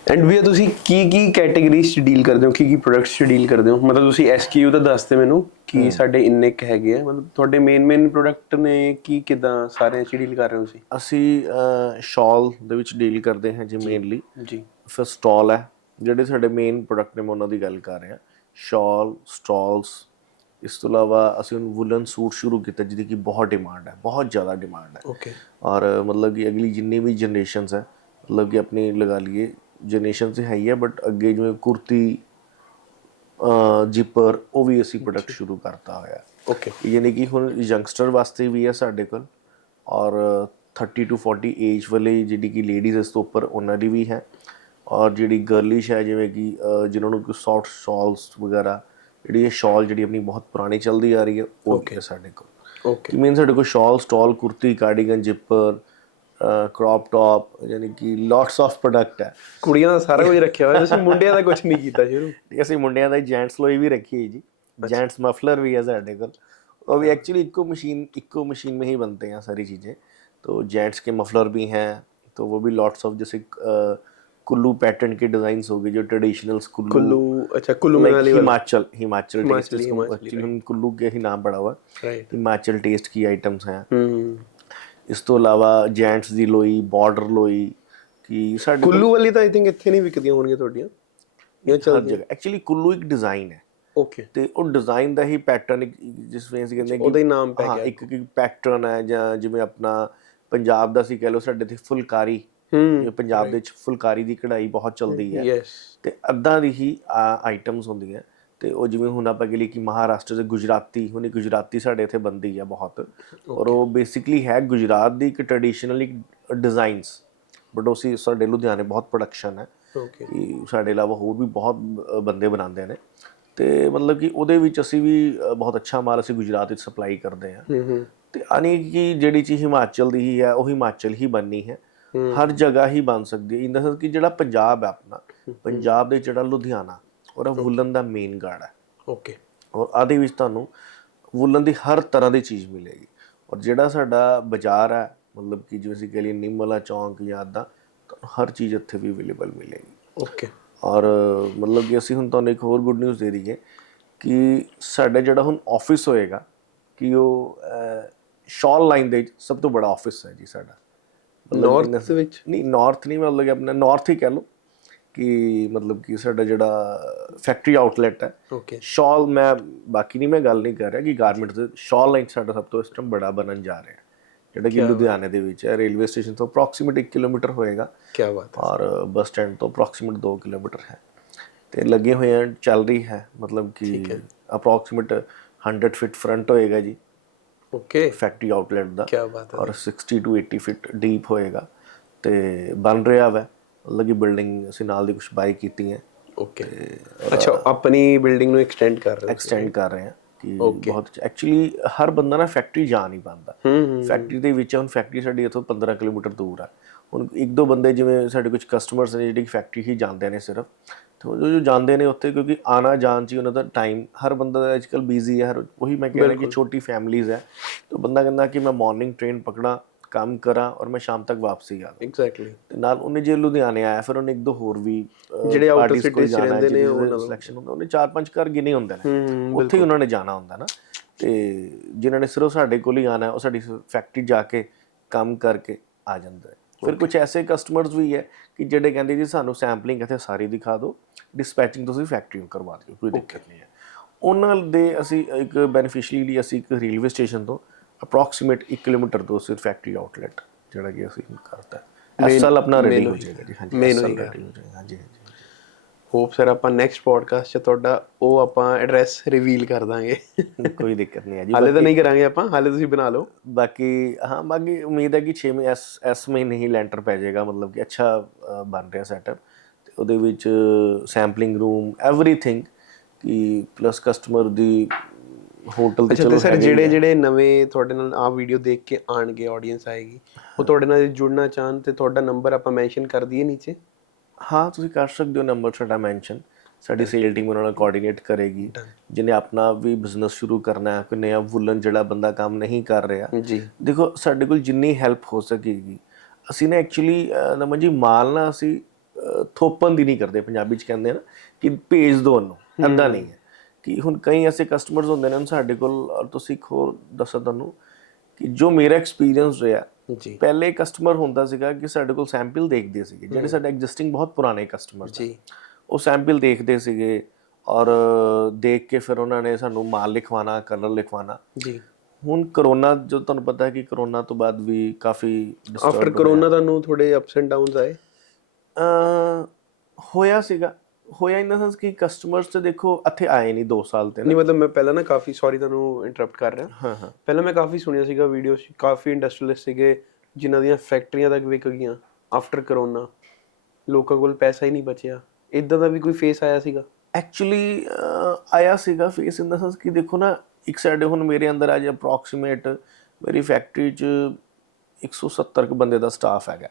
एंड भैया ਤੁਸੀਂ ਕੀ ਕੈਟਾਗਰੀਜ਼ ਚ ਡੀਲ ਕਰਦੇ ਹੋ, ਕੀ ਪ੍ਰੋਡਕਟਸ ਚ ਡੀਲ ਕਰਦੇ ਹੋ? ਮਤਲਬ ਤੁਸੀਂ SKU ਤਾਂ ਦੱਸਦੇ ਮੈਨੂੰ ਕਿ ਸਾਡੇ ਇੰਨੇ ਕ ਹੈਗੇ ਆ, ਮਤਲਬ ਤੁਹਾਡੇ ਮੇਨ ਪ੍ਰੋਡਕਟ ਨੇ ਕੀ, ਕਿਦਾਂ ਸਾਰਿਆਂ ਚ ਡੀਲ ਕਰ ਰਹੇ ਹੋ ਤੁਸੀਂ? ਅਸੀਂ ਸ਼ਾਲ ਦੇ ਵਿੱਚ ਡੀਲ ਕਰਦੇ ਹਾਂ ਜੀ ਜੀ। ਮੇਨਲੀ। ਜੀ। ਫਿਰ ਸਟਾਲ ਹੈ, ਜਿਹੜੇ ਸਾਡੇ ਮੇਨ ਪ੍ਰੋਡਕਟ ਨੇ, ਮੈਂ ਉਹਨਾਂ ਦੀ ਗੱਲ ਕਰ ਰਿਹਾ। ਸ਼ਾਲ, ਸਟਾਲਸ, ਇਸ ਤੋਂ ਇਲਾਵਾ ਅਸੀਂ ਹੁਣ ਵੂਲਨ ਸੂਟ ਸ਼ੁਰੂ ਕੀਤਾ ਜਿਹਦੀ ਕਿ ਬਹੁਤ ਡਿਮਾਂਡ ਹੈ, ਬਹੁਤ ਜ਼ਿਆਦਾ ਡਿਮਾਂਡ ਹੈ। ਓਕੇ। ਔਰ ਮਤਲਬ ਕਿ ਅਗਲੀ ਜਿੰਨੀ ਵੀ ਜਨਰੇਸ਼ਨਸ ਹੈ, ਮਤਲਬ ਕਿ ਆਪਣੀ ਲਗਾ ਲਈਏ ਜਨਰੇਸ਼ਨ ਤੇ ਹੈ ਹੀ ਹੈ, ਬਟ ਅੱਗੇ ਜਿਵੇਂ ਕੁਰਤੀ, ਜਿੱਪਰ, ਉਹ ਵੀ ਅਸੀਂ ਪ੍ਰੋਡਕਟ ਸ਼ੁਰੂ ਕਰਤਾ ਹੋਇਆ। ਓਕੇ। ਯਾਨੀ ਕਿ ਹੁਣ ਯੰਗਸਟਰ ਵਾਸਤੇ ਵੀ ਹੈ ਸਾਡੇ ਕੋਲ, ਔਰ 30 to 40 ਏਜ ਵਾਲੇ ਜਿਹੜੀ ਕਿ ਲੇਡੀਜ਼ ਇਸ ਤੋਂ ਉੱਪਰ ਉਹਨਾਂ ਦੀ ਵੀ ਹੈ, ਔਰ ਜਿਹੜੀ ਗਰਲਿਸ਼ ਹੈ ਜਿਵੇਂ ਕਿ ਜਿਨ੍ਹਾਂ ਨੂੰ ਕੋਈ ਸੌਫਟ ਸ਼ਾਲਸ ਵਗੈਰਾ, ਜਿਹੜੀ ਇਹ ਸ਼ਾਲ ਜਿਹੜੀ ਆਪਣੀ ਬਹੁਤ ਪੁਰਾਣੀ ਚੱਲਦੀ ਆ ਰਹੀ ਹੈ, ਉਹ ਵੀ ਹੈ ਸਾਡੇ ਕੋਲ। ਓਕੇ। ਕਿ ਮੀਨ ਸਾਡੇ ਕੋਲ ਸ਼ਾਲ, stall, kurti, cardigan, zipper, crop top, ਯਾਨੀ ਕਿ ਲੋਟਸ ਆਫ ਪ੍ਰੋਡਕਟ ਹੈ। ਕੁੜੀਆਂ ਦਾ ਸਾਰਾ ਕੁਝ ਰੱਖਿਆ ਹੋਇਆ, ਤੁਸੀਂ ਮੁੰਡਿਆਂ ਦਾ ਕੁਝ ਨਹੀਂ ਕੀਤਾ ਸ਼ੁਰੂ? ਅਸੀਂ ਮੁੰਡਿਆਂ ਦਾ ਜੈਂਟਸ ਲੋਈ ਵੀ ਰੱਖੀ ਹੈ ਜੀ, जेंट्स मफलर भी है साढ़े को, वो भी एक्चुअली इको मशीन में ही बनते हैं सारी चीज़ें। तो जेंट्स के मफलर भी हैं, तो वो भी लॉट्स ऑफ, जैसे कुल्लू पैटर्न के डिज़ाइंस हो गए जो ट्रेडिशनल कुल्लू, अच्छा कुल्लू मनाली वाला, हिमाचल टेस्ट, एक्चुअली हम कुल्लू के ही नाम पड़ा हुआ, हिमाचल टेस्ट की आइटम्स हैं। इस तो इलावा जेंट्स दी लोई, बॉर्डर लोई की साढ़े कुल्लू वाली तो आई थिंक इत्थे नहीं विकदियां होणगीਆਂ ਤੁਹਾਡੀਆਂ, ਇਹ हर जगह। एक्चुअली कुल्लू एक डिज़ाइन है, ਓਕੇ, ਤੇ ਉਹ ਡਿਜ਼ਾਈਨ ਦਾ ਹੀ ਪੈਟਰਨ, ਜਿਸ ਵੇ ਅਸੀਂ ਕਹਿੰਦੇ ਕਿ ਉਹਦਾ ਹੀ ਨਾਮ ਪੈ ਗਿਆ, ਇੱਕ ਪੈਟਰਨ ਹੈ। ਜਾਂ ਜਿਵੇਂ ਆਪਣਾ ਪੰਜਾਬ ਦਾ ਸੀ ਕਹਿ ਲਓ, ਸਾਡੇ ਤੇ ਫੁਲਕਾਰੀ, ਪੰਜਾਬ ਦੇ ਵਿੱਚ ਫੁਲਕਾਰੀ ਦੀ ਕਢਾਈ ਬਹੁਤ ਚੱਲਦੀ ਹੈ, ਤੇ ਅੱਧਾਂ ਦੀ ਹੀ ਆਈਟਮਸ ਹੁੰਦੀਆਂ। ਤੇ ਉਹ ਜਿਵੇਂ ਹੁਣ ਆਪਾਂ ਕਹੀਏ ਕਿ ਮਹਾਰਾਸ਼ਟਰ ਦੇ ਗੁਜਰਾਤੀ, ਹੁਣ ਗੁਜਰਾਤੀ ਸਾਡੇ ਇੱਥੇ ਬਣਦੀ ਹੈ ਬਹੁਤ, ਔਰ ਉਹ ਬੇਸਿਕਲੀ ਹੈ ਗੁਜਰਾਤ ਦੀ ਇੱਕ ਟ੍ਰੈਡੀਸ਼ਨਲ ਡਿਜ਼ਾਈਨਸ, ਬਟ ਉਸੇ ਸਾਡੇ ਲੁਧਿਆਣੇ ਬਹੁਤ ਪ੍ਰੋਡਕਸ਼ਨ ਹੈ, ਕਿ ਸਾਡੇ ਇਲਾਵਾ ਹੋਰ ਵੀ ਬਹੁਤ ਬੰਦੇ ਬਣਾਉਂਦੇ ਨੇ। ਤੇ ਮਤਲਬ ਕਿ ਉਹਦੇ ਵਿੱਚ ਅਸੀਂ ਵੀ ਬਹੁਤ ਅੱਛਾ ਮਾਲ ਅਸੀਂ ਗੁਜਰਾਤ ਵਿੱਚ ਸਪਲਾਈ ਕਰਦੇ ਹਾਂ। ਤੇ ਆਨੀ ਕਿ ਜਿਹੜੀ ਚੀਜ਼ ਹਿਮਾਚਲ ਦੀ ਹੀ ਹੈ ਉਹ ਹਿਮਾਚਲ ਹੀ ਬਣਨੀ ਹੈ, ਹਰ ਜਗ੍ਹਾ ਹੀ ਬਣ ਸਕਦੀ ਹੈ। ਇਨ ਦਾ ਸੈਂਸ ਕਿ ਜਿਹੜਾ ਪੰਜਾਬ ਹੈ ਆਪਣਾ, ਪੰਜਾਬ ਦੇ ਜਿਹੜਾ ਲੁਧਿਆਣਾ, ਔਰ ਵੁਲਨ ਦਾ ਮੇਨ ਗਾਰਡ ਹੈ। ਓਕੇ। ਔਰ ਆਦੇ ਵਿੱਚ ਤੁਹਾਨੂੰ ਵੁਲਨ ਦੀ ਹਰ ਤਰ੍ਹਾਂ ਦੀ ਚੀਜ਼ ਮਿਲੇਗੀ। ਔਰ ਜਿਹੜਾ ਸਾਡਾ ਬਾਜ਼ਾਰ ਹੈ, ਮਤਲਬ ਕਿ ਜਿਵੇਂ ਅਸੀਂ ਕਹਿ ਲਈਏ ਨਿੰਮਲਾ ਚੌਂਕ ਜਾਂ ਇੱਦਾਂ, ਤੁਹਾਨੂੰ ਹਰ ਚੀਜ਼ ਇੱਥੇ ਵੀ ਅਵੇਲੇਬਲ ਮਿਲੇਗੀ। ਓਕੇ। ਔਰ ਮਤਲਬ ਕਿ ਅਸੀਂ ਹੁਣ ਤੁਹਾਨੂੰ ਇੱਕ ਹੋਰ ਗੁੱਡ ਨਿਊਜ਼ ਦੇ ਦਈਏ ਕਿ ਸਾਡਾ ਜਿਹੜਾ ਹੁਣ ਆਫਿਸ ਹੋਏਗਾ, ਕਿ ਉਹ ਸ਼ਾਲ ਲਾਈਨ ਦੇ ਸਭ ਤੋਂ ਬੜਾ ਆਫਿਸ ਹੈ ਜੀ ਸਾਡਾ। ਨਾਰਥ ਦੇ ਵਿੱਚ ਨਹੀਂ, ਨਾਰਥ ਨਹੀਂ, ਮਤਲਬ ਕਿ ਆਪਣਾ ਨਾਰਥ ਹੀ ਕਹਿ ਲਓ, ਕਿ ਮਤਲਬ ਕਿ ਸਾਡਾ ਜਿਹੜਾ ਫੈਕਟਰੀ ਆਊਟਲੈਟ ਹੈ ਸ਼ਾਲ, ਮੈਂ ਬਾਕੀ ਨਹੀਂ, ਮੈਂ ਗੱਲ ਨਹੀਂ ਕਰ ਰਿਹਾ ਕਿ ਗਾਰਮੈਂਟ ਦੇ, ਸ਼ਾਲ ਲਾਈਨ ਸਾਡਾ ਸਭ ਤੋਂ ਇਸ ਟਾਈਮ ਬੜਾ ਬਣਨ ਜਾ ਰਿਹਾ, ਜਿਹੜਾ ਕਿ ਲੁਧਿਆਣੇ ਦੇ ਵਿੱਚ ਹੈ। ਰੇਲਵੇ ਸਟੇਸ਼ਨ ਤੋਂ ਅਪਰੋਕਸੀਮੇਟ 1 ਕਿਲੋਮੀਟਰ ਹੋਏਗਾ, ਕੀ ਬਾਤ ਹੈ, ਔਰ ਬੱਸ ਸਟੈਂਡ ਤੋਂ ਅਪਰੋਕਸੀਮੇਟ 2 ਕਿਲੋਮੀਟਰ ਹੈ। ਤੇ ਲੱਗੇ ਹੋਏ ਆ, ਚੱਲ ਰਹੀ ਹੈ, ਮਤਲਬ ਕਿ ਅਪਰੋਕਸੀਮੇਟ 100 ਫੀਟ ਫਰੰਟ ਹੋਏਗਾ ਜੀ, ਓਕੇ, ਫੈਕਟਰੀ ਆਊਟਲੈਟ ਦਾ, ਔਰ 60 to 80 ਫੀਟ ਡੀਪ ਹੋਏਗਾ, ਤੇ ਬਣ ਰਿਹਾ ਵਾ। ਮਤਲਬ ਕਿ ਬਿਲਡਿੰਗ ਅਸੀਂ ਨਾਲ ਦੀ ਕੁਝ ਬਾਈ ਕੀਤੀ ਹੈ। ਓਕੇ। ਅੱਛਾ, ਆਪਣੀ ਬਿਲਡਿੰਗ ਨੂੰ ਐਕਸਟੈਂਡ ਕਰ ਰਹੇ ਹਾਂ ਕਿ ਬਹੁਤ ਐਕਚੁਅਲੀ ਹਰ ਬੰਦਾ ਨਾ ਫੈਕਟਰੀ ਜਾ ਨਹੀਂ ਪਾਉਂਦਾ। ਫੈਕਟਰੀ ਦੇ ਵਿੱਚ ਹੁਣ ਫੈਕਟਰੀ ਸਾਡੀ ਇੱਥੋਂ 15 ਕਿਲੋਮੀਟਰ ਦੂਰ ਆ। ਹੁਣ ਇੱਕ ਦੋ ਬੰਦੇ ਜਿਵੇਂ ਸਾਡੇ ਕੁਝ ਕਸਟਮਰਸ ਨੇ ਜਿਹੜੇ ਫੈਕਟਰੀ ਹੀ ਜਾਂਦੇ ਨੇ ਸਿਰਫ, ਤੇ ਜੋ ਜਾਂਦੇ ਨੇ ਉੱਥੇ, ਕਿਉਂਕਿ ਆਉਣਾ ਜਾਣ 'ਚ ਉਹਨਾਂ ਦਾ ਟਾਈਮ, ਹਰ ਬੰਦਾ ਦਾ ਅੱਜ ਕੱਲ੍ਹ ਬਿਜ਼ੀ ਹੈ। ਉਹੀ ਮੈਂ ਕਹਿ ਰਿਹਾ ਕਿ ਛੋਟੀ ਫੈਮਲੀਜ਼ ਹੈ, ਤਾਂ ਬੰਦਾ ਕਹਿੰਦਾ ਕਿ ਮੈਂ ਮੋਰਨਿੰਗ ਟ੍ਰੇਨ ਪਕੜਾਂ, ਕੰਮ ਕਰਾਂ, ਔਰ ਮੈਂ ਸ਼ਾਮ ਤੱਕ ਵਾਪਸੀ ਆ। ਐਗਜ਼ੈਕਟਲੀ। ਤੇ ਨਾਲ ਉਹਨੇ ਜੇ ਲੁਧਿਆਣੇ ਆਇਆ, ਫਿਰ ਉਹਨੇ ਇੱਕ ਦੋ ਹੋਰ ਵੀ ਜਿਹੜੇ ਆਊਟ ਆਫ ਸਿਟੀ ਰਹਿੰਦੇ ਨੇ ਸਿਲੈਕਸ਼ਨ ਹੁੰਦਾ, ਉਹਨੇ 4-5 ਘਰ ਗਿਣੇ ਹੁੰਦੇ ਨੇ, ਉੱਥੇ ਹੀ ਉਹਨਾਂ ਨੇ ਜਾਣਾ ਹੁੰਦਾ ਨਾ। ਤੇ ਜਿਨ੍ਹਾਂ ਨੇ ਸਿਰਫ ਸਾਡੇ ਕੋਲ ਹੀ ਆਉਣਾ, ਉਹ ਸਾਡੀ ਫੈਕਟਰੀ ਜਾ ਕੇ ਕੰਮ ਕਰਕੇ ਆ ਜਾਂਦੇ। ਫਿਰ ਕੁਝ ਐਸੇ ਕਸਟਮਰਸ ਵੀ ਹੈ ਕਿ ਜਿਹੜੇ ਕਹਿੰਦੇ ਜੀ ਸਾਨੂੰ ਸੈਂਪਲਿੰਗ ਇੱਥੇ ਸਾਰੀ ਦਿਖਾ ਦਿਓ, ਡਿਸਪੈਚਿੰਗ ਤੁਸੀਂ ਫੈਕਟਰੀ ਨੂੰ ਕਰਵਾ ਦਿਓ, ਕੋਈ ਦਿੱਕਤ ਨਹੀਂ ਹੈ। ਉਹਨਾਂ ਦੇ ਅਸੀਂ ਇੱਕ ਬੈਨੀਫਿਸ਼ਲੀ ਅਸੀਂ ਇੱਕ ਰੇਲਵੇ ਸਟੇਸ਼ਨ ਤੋਂ ਅਪਰੋਕਸੀਮੇਟ 1 ਕਿਲੋਮੀਟਰ ਤੋਂ ਸਿਰਫ ਫੈਕਟਰੀ ਆਊਟਲੈਟ ਜਿਹੜਾ ਕਿ ਅਸੀਂ ਕਰਤਾ, ਇਸ ਸਾਲ ਆਪਣਾ ਰੈਡੀ ਹੋ ਜਾਏਗਾ ਜੀ। ਹਾਂਜੀ, ਇਸ ਸਾਲ ਰੈਡੀ ਹੋ ਜਾਏਗਾ। ਹਾਂਜੀ ਹਾਂਜੀ। ਹੋਪ ਸਰ ਆਪਾਂ ਨੈਕਸਟ ਪੋਡਕਾਸਟ 'ਚ ਤੁਹਾਡਾ ਉਹ ਆਪਾਂ ਐਡਰੈਸ ਰਿਵੀਲ ਕਰ ਦਾਂਗੇ। ਕੋਈ ਦਿੱਕਤ ਨਹੀਂ ਹੈ ਜੀ, ਹਾਲੇ ਤਾਂ ਨਹੀਂ ਕਰਾਂਗੇ ਆਪਾਂ, ਹਾਲੇ ਤੁਸੀਂ ਬਣਾ ਲਓ। ਬਾਕੀ ਹਾਂ, ਬਾਕੀ ਉਮੀਦ ਹੈ ਕਿ 6 ਇਸ ਮਹੀਨੇ ਹੀ ਲੈਂਟਰ ਪੈ ਜਾਏਗਾ, ਮਤਲਬ ਕਿ ਅੱਛਾ ਬਣ ਰਿਹਾ ਸੈਟਅਪ, ਅਤੇ ਉਹਦੇ ਵਿੱਚ ਸੈਂਪਲਿੰਗ ਰੂਮ, ਐਵਰੀਥਿੰਗ, ਕਿ ਪਲੱਸ ਕਸਟਮਰ ਦੀ ਹੋਟਲ ਤੇ ਚਲੋ। ਸਰ ਜਿਹੜੇ ਨਵੇਂ ਤੁਹਾਡੇ ਨਾਲ ਆਹ ਵੀਡੀਓ ਦੇਖ ਕੇ ਆਣਗੇ, ਆਡੀਅנס ਆਏਗੀ, ਉਹ ਤੁਹਾਡੇ ਨਾਲ ਜੁੜਨਾ ਚਾਹਣ, ਤੇ ਤੁਹਾਡਾ ਨੰਬਰ ਆਪਾਂ ਮੈਂਸ਼ਨ ਕਰ ਦਈਏ ਨੀਚੇ? ਹਾਂ, ਤੁਸੀਂ ਕਰ ਸਕਦੇ ਹੋ ਨੰਬਰ ਸਾਡਾ ਮੈਂਸ਼ਨ, ਸਾਡੀ ਸੇਲ ਟੀਮ ਉਹਨਾਂ ਨਾਲ ਕੋਆਰਡੀਨੇਟ ਕਰੇਗੀ। ਜਿਹਨੇ ਆਪਣਾ ਵੀ ਬਿਜ਼ਨਸ ਸ਼ੁਰੂ ਕਰਨਾ ਹੈ, ਕੋਈ ਨया ਵੁਲਨ ਜਿਹੜਾ ਬੰਦਾ ਕੰਮ ਨਹੀਂ ਕਰ ਰਿਹਾ ਜੀ, ਦੇਖੋ ਸਾਡੇ ਕੋਲ ਜਿੰਨੀ ਹੈਲਪ ਹੋ ਸਕੇਗੀ ਅਸੀਂ ਨਾ, ਐਕਚੁਅਲੀ ਨਮਨ ਜੀ, ਮਾਲ ਨਾ ਅਸੀਂ ਥੋਪਣ ਦੀ ਨਹੀਂ ਕਰਦੇ, ਪੰਜਾਬੀ 'ਚ ਕਹਿੰਦੇ ਨਾ ਕਿ ਭੇਜ ਦਿਓ ਉਹਨੂੰ, ਇੱਦਾਂ ਨਹੀਂ ਹੈ। ਕਿ ਹੁਣ ਕਈ ਐਸੇ ਕਸਟਮਰਸ ਹੁੰਦੇ ਨੇ ਸਾਡੇ ਕੋਲ, ਔਰ ਤੁਸੀਂ ਇੱਕ ਹੋਰ ਦੱਸਾਂ ਤੁਹਾਨੂੰ ਕਿ ਜੋ ਮੇਰਾ ਐਕਸਪੀਰੀਅੰਸ ਰਿਹਾ ਜੀ, ਪਹਿਲੇ ਕਸਟਮਰ ਹੁੰਦਾ ਸੀਗਾ ਕਿ ਸਾਡੇ ਕੋਲ ਸੈਂਪਲ ਦੇਖਦੇ ਸੀਗੇ, ਜਿਹੜੇ ਸਾਡੇ ਐਗਜ਼ਿਸਟਿੰਗ ਬਹੁਤ ਪੁਰਾਣੇ ਕਸਟਮਰ ਜੀ, ਉਹ ਸੈਂਪਲ ਦੇਖਦੇ ਸੀਗੇ, ਔਰ ਦੇਖ ਕੇ ਫਿਰ ਉਹਨਾਂ ਨੇ ਸਾਨੂੰ ਮਾਲ ਲਿਖਵਾਉਣਾ, ਕਲਰ ਲਿਖਵਾਉਣਾ। ਜੀ। ਹੁਣ ਕਰੋਨਾ, ਜੋ ਤੁਹਾਨੂੰ ਪਤਾ ਹੈ ਕਿ ਕਰੋਨਾ ਤੋਂ ਬਾਅਦ ਵੀ ਕਾਫੀ ਆਫਟਰ ਡਿਸਟਰਬ ਕਰੋਨਾ ਤੁਹਾਨੂੰ ਥੋੜੇ ਅਪਸ ਐਂਡ ਡਾਊਨਸ ਆਏ? ਹੋਇਆ ਸੀਗਾ। ਹੋਇਆ ਇਨ ਦਾ ਸੈਂਸ ਕਿ ਕਸਟਮਰਸ ਤੇ ਦੇਖੋ ਇੱਥੇ ਆਏ ਨਹੀਂ 2 ਸਾਲ ਤੇ ਨਾ। ਨਹੀਂ ਮਤਲਬ ਮੈਂ ਪਹਿਲਾਂ ਨਾ ਕਾਫੀ, ਸੌਰੀ ਤੁਹਾਨੂੰ ਇੰਟਰਰਪਟ ਕਰ ਰਿਹਾ, ਹਾਂ ਹਾਂ ਪਹਿਲਾਂ ਮੈਂ ਕਾਫੀ ਸੁਣਿਆ ਸੀਗਾ ਵੀਡੀਓਜ਼, ਕਾਫੀ ਇੰਡਸਟਰੀਅਲਿਸਟ ਸੀਗੇ ਜਿਨ੍ਹਾਂ ਦੀਆਂ ਫੈਕਟਰੀਆਂ ਤੱਕ ਵਿਕ ਗਈਆਂ ਆਫਟਰ ਕਰੋਨਾ, ਲੋਕਾਂ ਕੋਲ ਪੈਸਾ ਹੀ ਨਹੀਂ ਬਚਿਆ। ਇਦਾਂ ਦਾ ਵੀ ਕੋਈ ਫੇਸ ਆਇਆ ਸੀਗਾ? ਐਕਚੁਅਲੀ ਆਇਆ ਸੀਗਾ ਫੇਸ ਇਨ ਦਾ ਸੈਂਸ ਕਿ ਦੇਖੋ ਨਾ, ਇੱਕ ਸਾਡੇ ਹੁਣ ਮੇਰੇ ਅੰਦਰ ਅੱਜ ਅਪਰੋਕਸੀਮੇਟ ਮੇਰੀ ਫੈਕਟਰੀ 'ਚ 170 ਕੁ ਬੰਦੇ ਦਾ ਸਟਾਫ ਹੈਗਾ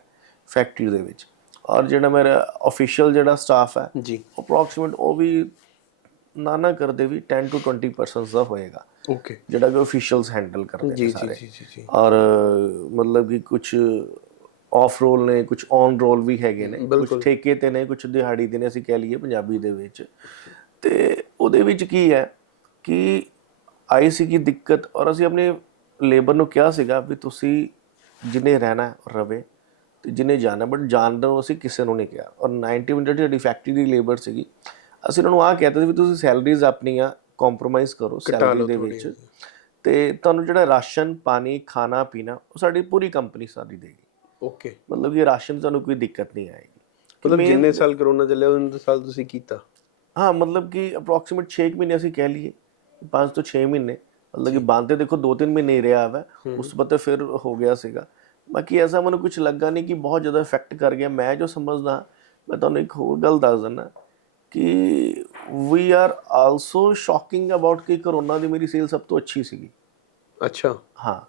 ਫੈਕਟਰੀ ਦੇ ਵਿੱਚ, ਔਰ ਜਿਹੜਾ ਮੇਰਾ ਆਫੀਸ਼ੀਅਲ ਜਿਹੜਾ ਸਟਾਫ ਹੈ ਜੀ। ਅਪਰੋਕਸੀਮੇਟ ਉਹ ਵੀ ਨਾ ਕਰਦੇ ਵੀ 10 to 20% ਦਾ ਹੋਏਗਾ, ਓਕੇ। ਜਿਹੜਾ ਕਿ ਆਫੀਸ਼ੀਅਲਸ ਹੈਂਡਲ ਕਰਦੇ ਜੀ ਨੇ ਜੀ ਸਾਰੇ। ਜੀ ਜੀ ਜੀ। ਔਰ ਮਤਲਬ ਕਿ ਕੁਝ ਆਫ ਰੋਲ ਨੇ, ਕੁਝ ਔਨ ਰੋਲ ਵੀ ਹੈਗੇ ਨੇ, ਕੁਝ ਠੇਕੇ ਤੇ ਨੇ, ਕੁਝ ਦਿਹਾੜੀ ਦੇ ਨੇ, ਅਸੀਂ ਕਹਿ ਲਈਏ ਪੰਜਾਬੀ ਦੇ ਵਿੱਚ। ਤੇ ਉਹਦੇ ਵਿੱਚ ਕੀ ਹੈ ਕਿ ਆਈ ਸੀ ਕੀ ਦਿੱਕਤ, ਔਰ ਅਸੀਂ ਆਪਣੇ ਲੇਬਰ ਨੂੰ ਕਿਹਾ ਸੀਗਾ ਵੀ ਤੁਸੀਂ ਜਿਹਨੇ ਰਹਿਣਾ ਰਵੇ ਤੇ ਜਿਹਨੇ ਜਾਣਾ, ਬਟ ਜਾਣ ਨੂੰ ਅਸੀਂ ਕਿਸੇ ਨੂੰ ਨਹੀਂ ਕਿਹਾ। ਔਰ 90% ਜਿਹੜੀ ਫੈਕਟਰੀ ਦੀ ਲੇਬਰ ਸੀਗੀ, ਅਸੀਂ ਉਹਨਾਂ ਨੂੰ ਆਹ ਕਹਿ ਦਿੱਤਾ ਵੀ ਤੁਸੀਂ ਸੈਲਰੀਜ਼ ਆਪਣੀਆਂ ਕੰਪਰੋਮਾਈਜ਼ ਕਰੋ ਸੈਲਰੀ ਦੇ ਵਿੱਚ, ਤੇ ਤੁਹਾਨੂੰ ਜਿਹੜਾ ਰਾਸ਼ਨ ਪਾਣੀ ਖਾਣਾ ਪੀਣਾ ਉਹ ਸਾਡੀ ਪੂਰੀ ਕੰਪਨੀ ਸਾਰੀ ਦੇਗੀ। ਓਕੇ। ਮਤਲਬ ਕਿ ਰਾਸ਼ਨ ਤੁਹਾਨੂੰ ਕੋਈ ਦਿੱਕਤ ਨਹੀਂ ਆਏਗੀ। ਮਤਲਬ ਜਿੰਨੇ ਸਾਲ ਕਰੋਨਾ ਚੱਲਿਆ ਉਹਨੇ ਸਾਲ ਤੁਸੀਂ ਕੀਤਾ? ਹਾਂ, ਮਤਲਬ ਕਿ ਅਪਰੋਕਸੀਮੇਟ 6 ਮਹੀਨੇ ਅਸੀਂ ਕਹਿ ਲਈਏ, 5 ਤੋਂ 6 ਮਹੀਨੇ। ਮਤਲਬ ਕਿ ਬੰਦ ਤੇ ਦੇਖੋ 2-3 ਮਹੀਨੇ ਹੀ ਰਿਹਾ ਵਾ, ਉਸ ਤੋਂ ਬਾਅਦ ਤੇ ਫਿਰ ਹੋ ਗਿਆ ਸੀਗਾ। ਬਾਕੀ ਐਸਾ ਮੈਨੂੰ ਕੁਝ ਲੱਗਾ ਨਹੀਂ ਕਿ ਬਹੁਤ ਜ਼ਿਆਦਾ ਇਫੈਕਟ ਕਰ ਗਿਆ। ਮੈਂ ਜੋ ਸਮਝਦਾ, ਮੈਂ ਤੁਹਾਨੂੰ ਇੱਕ ਹੋਰ ਗੱਲ ਦੱਸ ਦਿੰਦਾ ਕਿ we are also shocking about ਕਿ ਕਰੋਨਾ ਦੀ ਮੇਰੀ ਸੇਲ ਸਭ ਤੋਂ ਅੱਛੀ ਸੀਗੀ। ਅੱਛਾ। ਹਾਂ,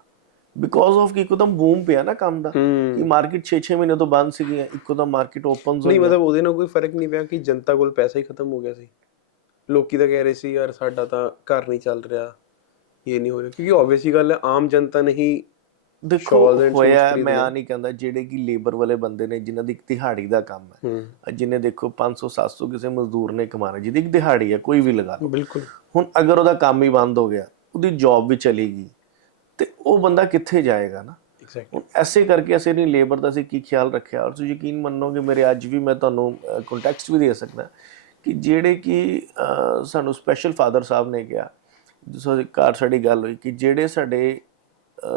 ਬਿਕੋਜ਼ ਆਫ ਕਿ ਇੱਕਦਮ ਬੂਮ ਪਿਆ ਨਾ ਕੰਮ ਦਾ, ਕਿ ਮਾਰਕੀਟ 6 ਮਹੀਨੇ ਤੋਂ ਬੰਦ ਸੀਗੀ, ਇੱਕਦਮ ਮਾਰਕੀਟ ਓਪਨ ਹੋਈ। ਨਹੀਂ ਮਤਲਬ ਉਹਦੇ ਨਾਲ ਕੋਈ ਫਰਕ ਨਹੀਂ ਪਿਆ ਕਿ ਜਨਤਾ ਕੋਲ ਪੈਸਾ ਹੀ ਖਤਮ ਹੋ ਗਿਆ ਸੀ? ਲੋਕੀ ਤਾਂ ਕਹਿ ਰਹੇ ਸੀ ਯਾਰ ਸਾਡਾ ਤਾਂ ਘਰ ਨਹੀਂ ਚੱਲ ਰਿਹਾ, ਇਹ ਨਹੀਂ ਹੋ ਰਿਹਾ, ਕਿਉਂਕਿ ਆਬਵੀਅਸਲੀ ਗੱਲ ਹੈ ਆਮ ਜਨਤਾ ਨਹੀਂ। ਦੇਖੋ ਹੋਇਆ, ਮੈਂ ਆ ਨਹੀਂ ਕਹਿੰਦਾ, ਜਿਹੜੇ ਕਿ ਲੇਬਰ ਵਾਲੇ ਬੰਦੇ ਨੇ ਜਿਨ੍ਹਾਂ ਦੀ ਇੱਕ ਦਿਹਾੜੀ ਦਾ ਕੰਮ ਹੈ, ਜਿਹਨੇ ਦੇਖੋ 500-700 ਕਿਸੇ ਮਜ਼ਦੂਰ ਨੇ ਕਮਾਣਾ, ਜਿਹਦੀ ਇੱਕ ਦਿਹਾੜੀ ਹੈ, ਕੋਈ ਵੀ ਲਗਾ ਲਓ। ਬਿਲਕੁਲ। ਹੁਣ ਅਗਰ ਉਹਦਾ ਕੰਮ ਹੀ ਬੰਦ ਹੋ ਗਿਆ, ਉਹਦੀ ਜੌਬ ਵੀ ਚਲੀ ਗਈ, ਤੇ ਉਹ ਬੰਦਾ ਕਿੱਥੇ ਜਾਏਗਾ ਨਾ। ਹੁਣ ਐਸੇ ਕਰਕੇ ਅਸੀਂ ਨਹੀਂ ਲੇਬਰ ਦਾ ਅਸੀਂ ਕੀ ਖਿਆਲ ਰੱਖਿਆ, ਔਰ ਤੁਸੀਂ ਯਕੀਨ ਮੰਨੋਗੇ ਮੇਰੇ ਅੱਜ ਵੀ ਮੈਂ ਤੁਹਾਨੂੰ ਕੰਟੈਕਸਟ ਵੀ ਦੇ ਸਕਦਾ ਕਿ ਜਿਹੜੇ ਕਿ ਸਾਨੂੰ ਸਪੈਸ਼ਲ ਫਾਦਰ ਸਾਹਿਬ ਨੇ ਕਿਹਾ, ਜਿਸ ਘਰ ਸਾਡੀ ਗੱਲ ਹੋਈ, ਕਿ ਜਿਹੜੇ ਸਾਡੇ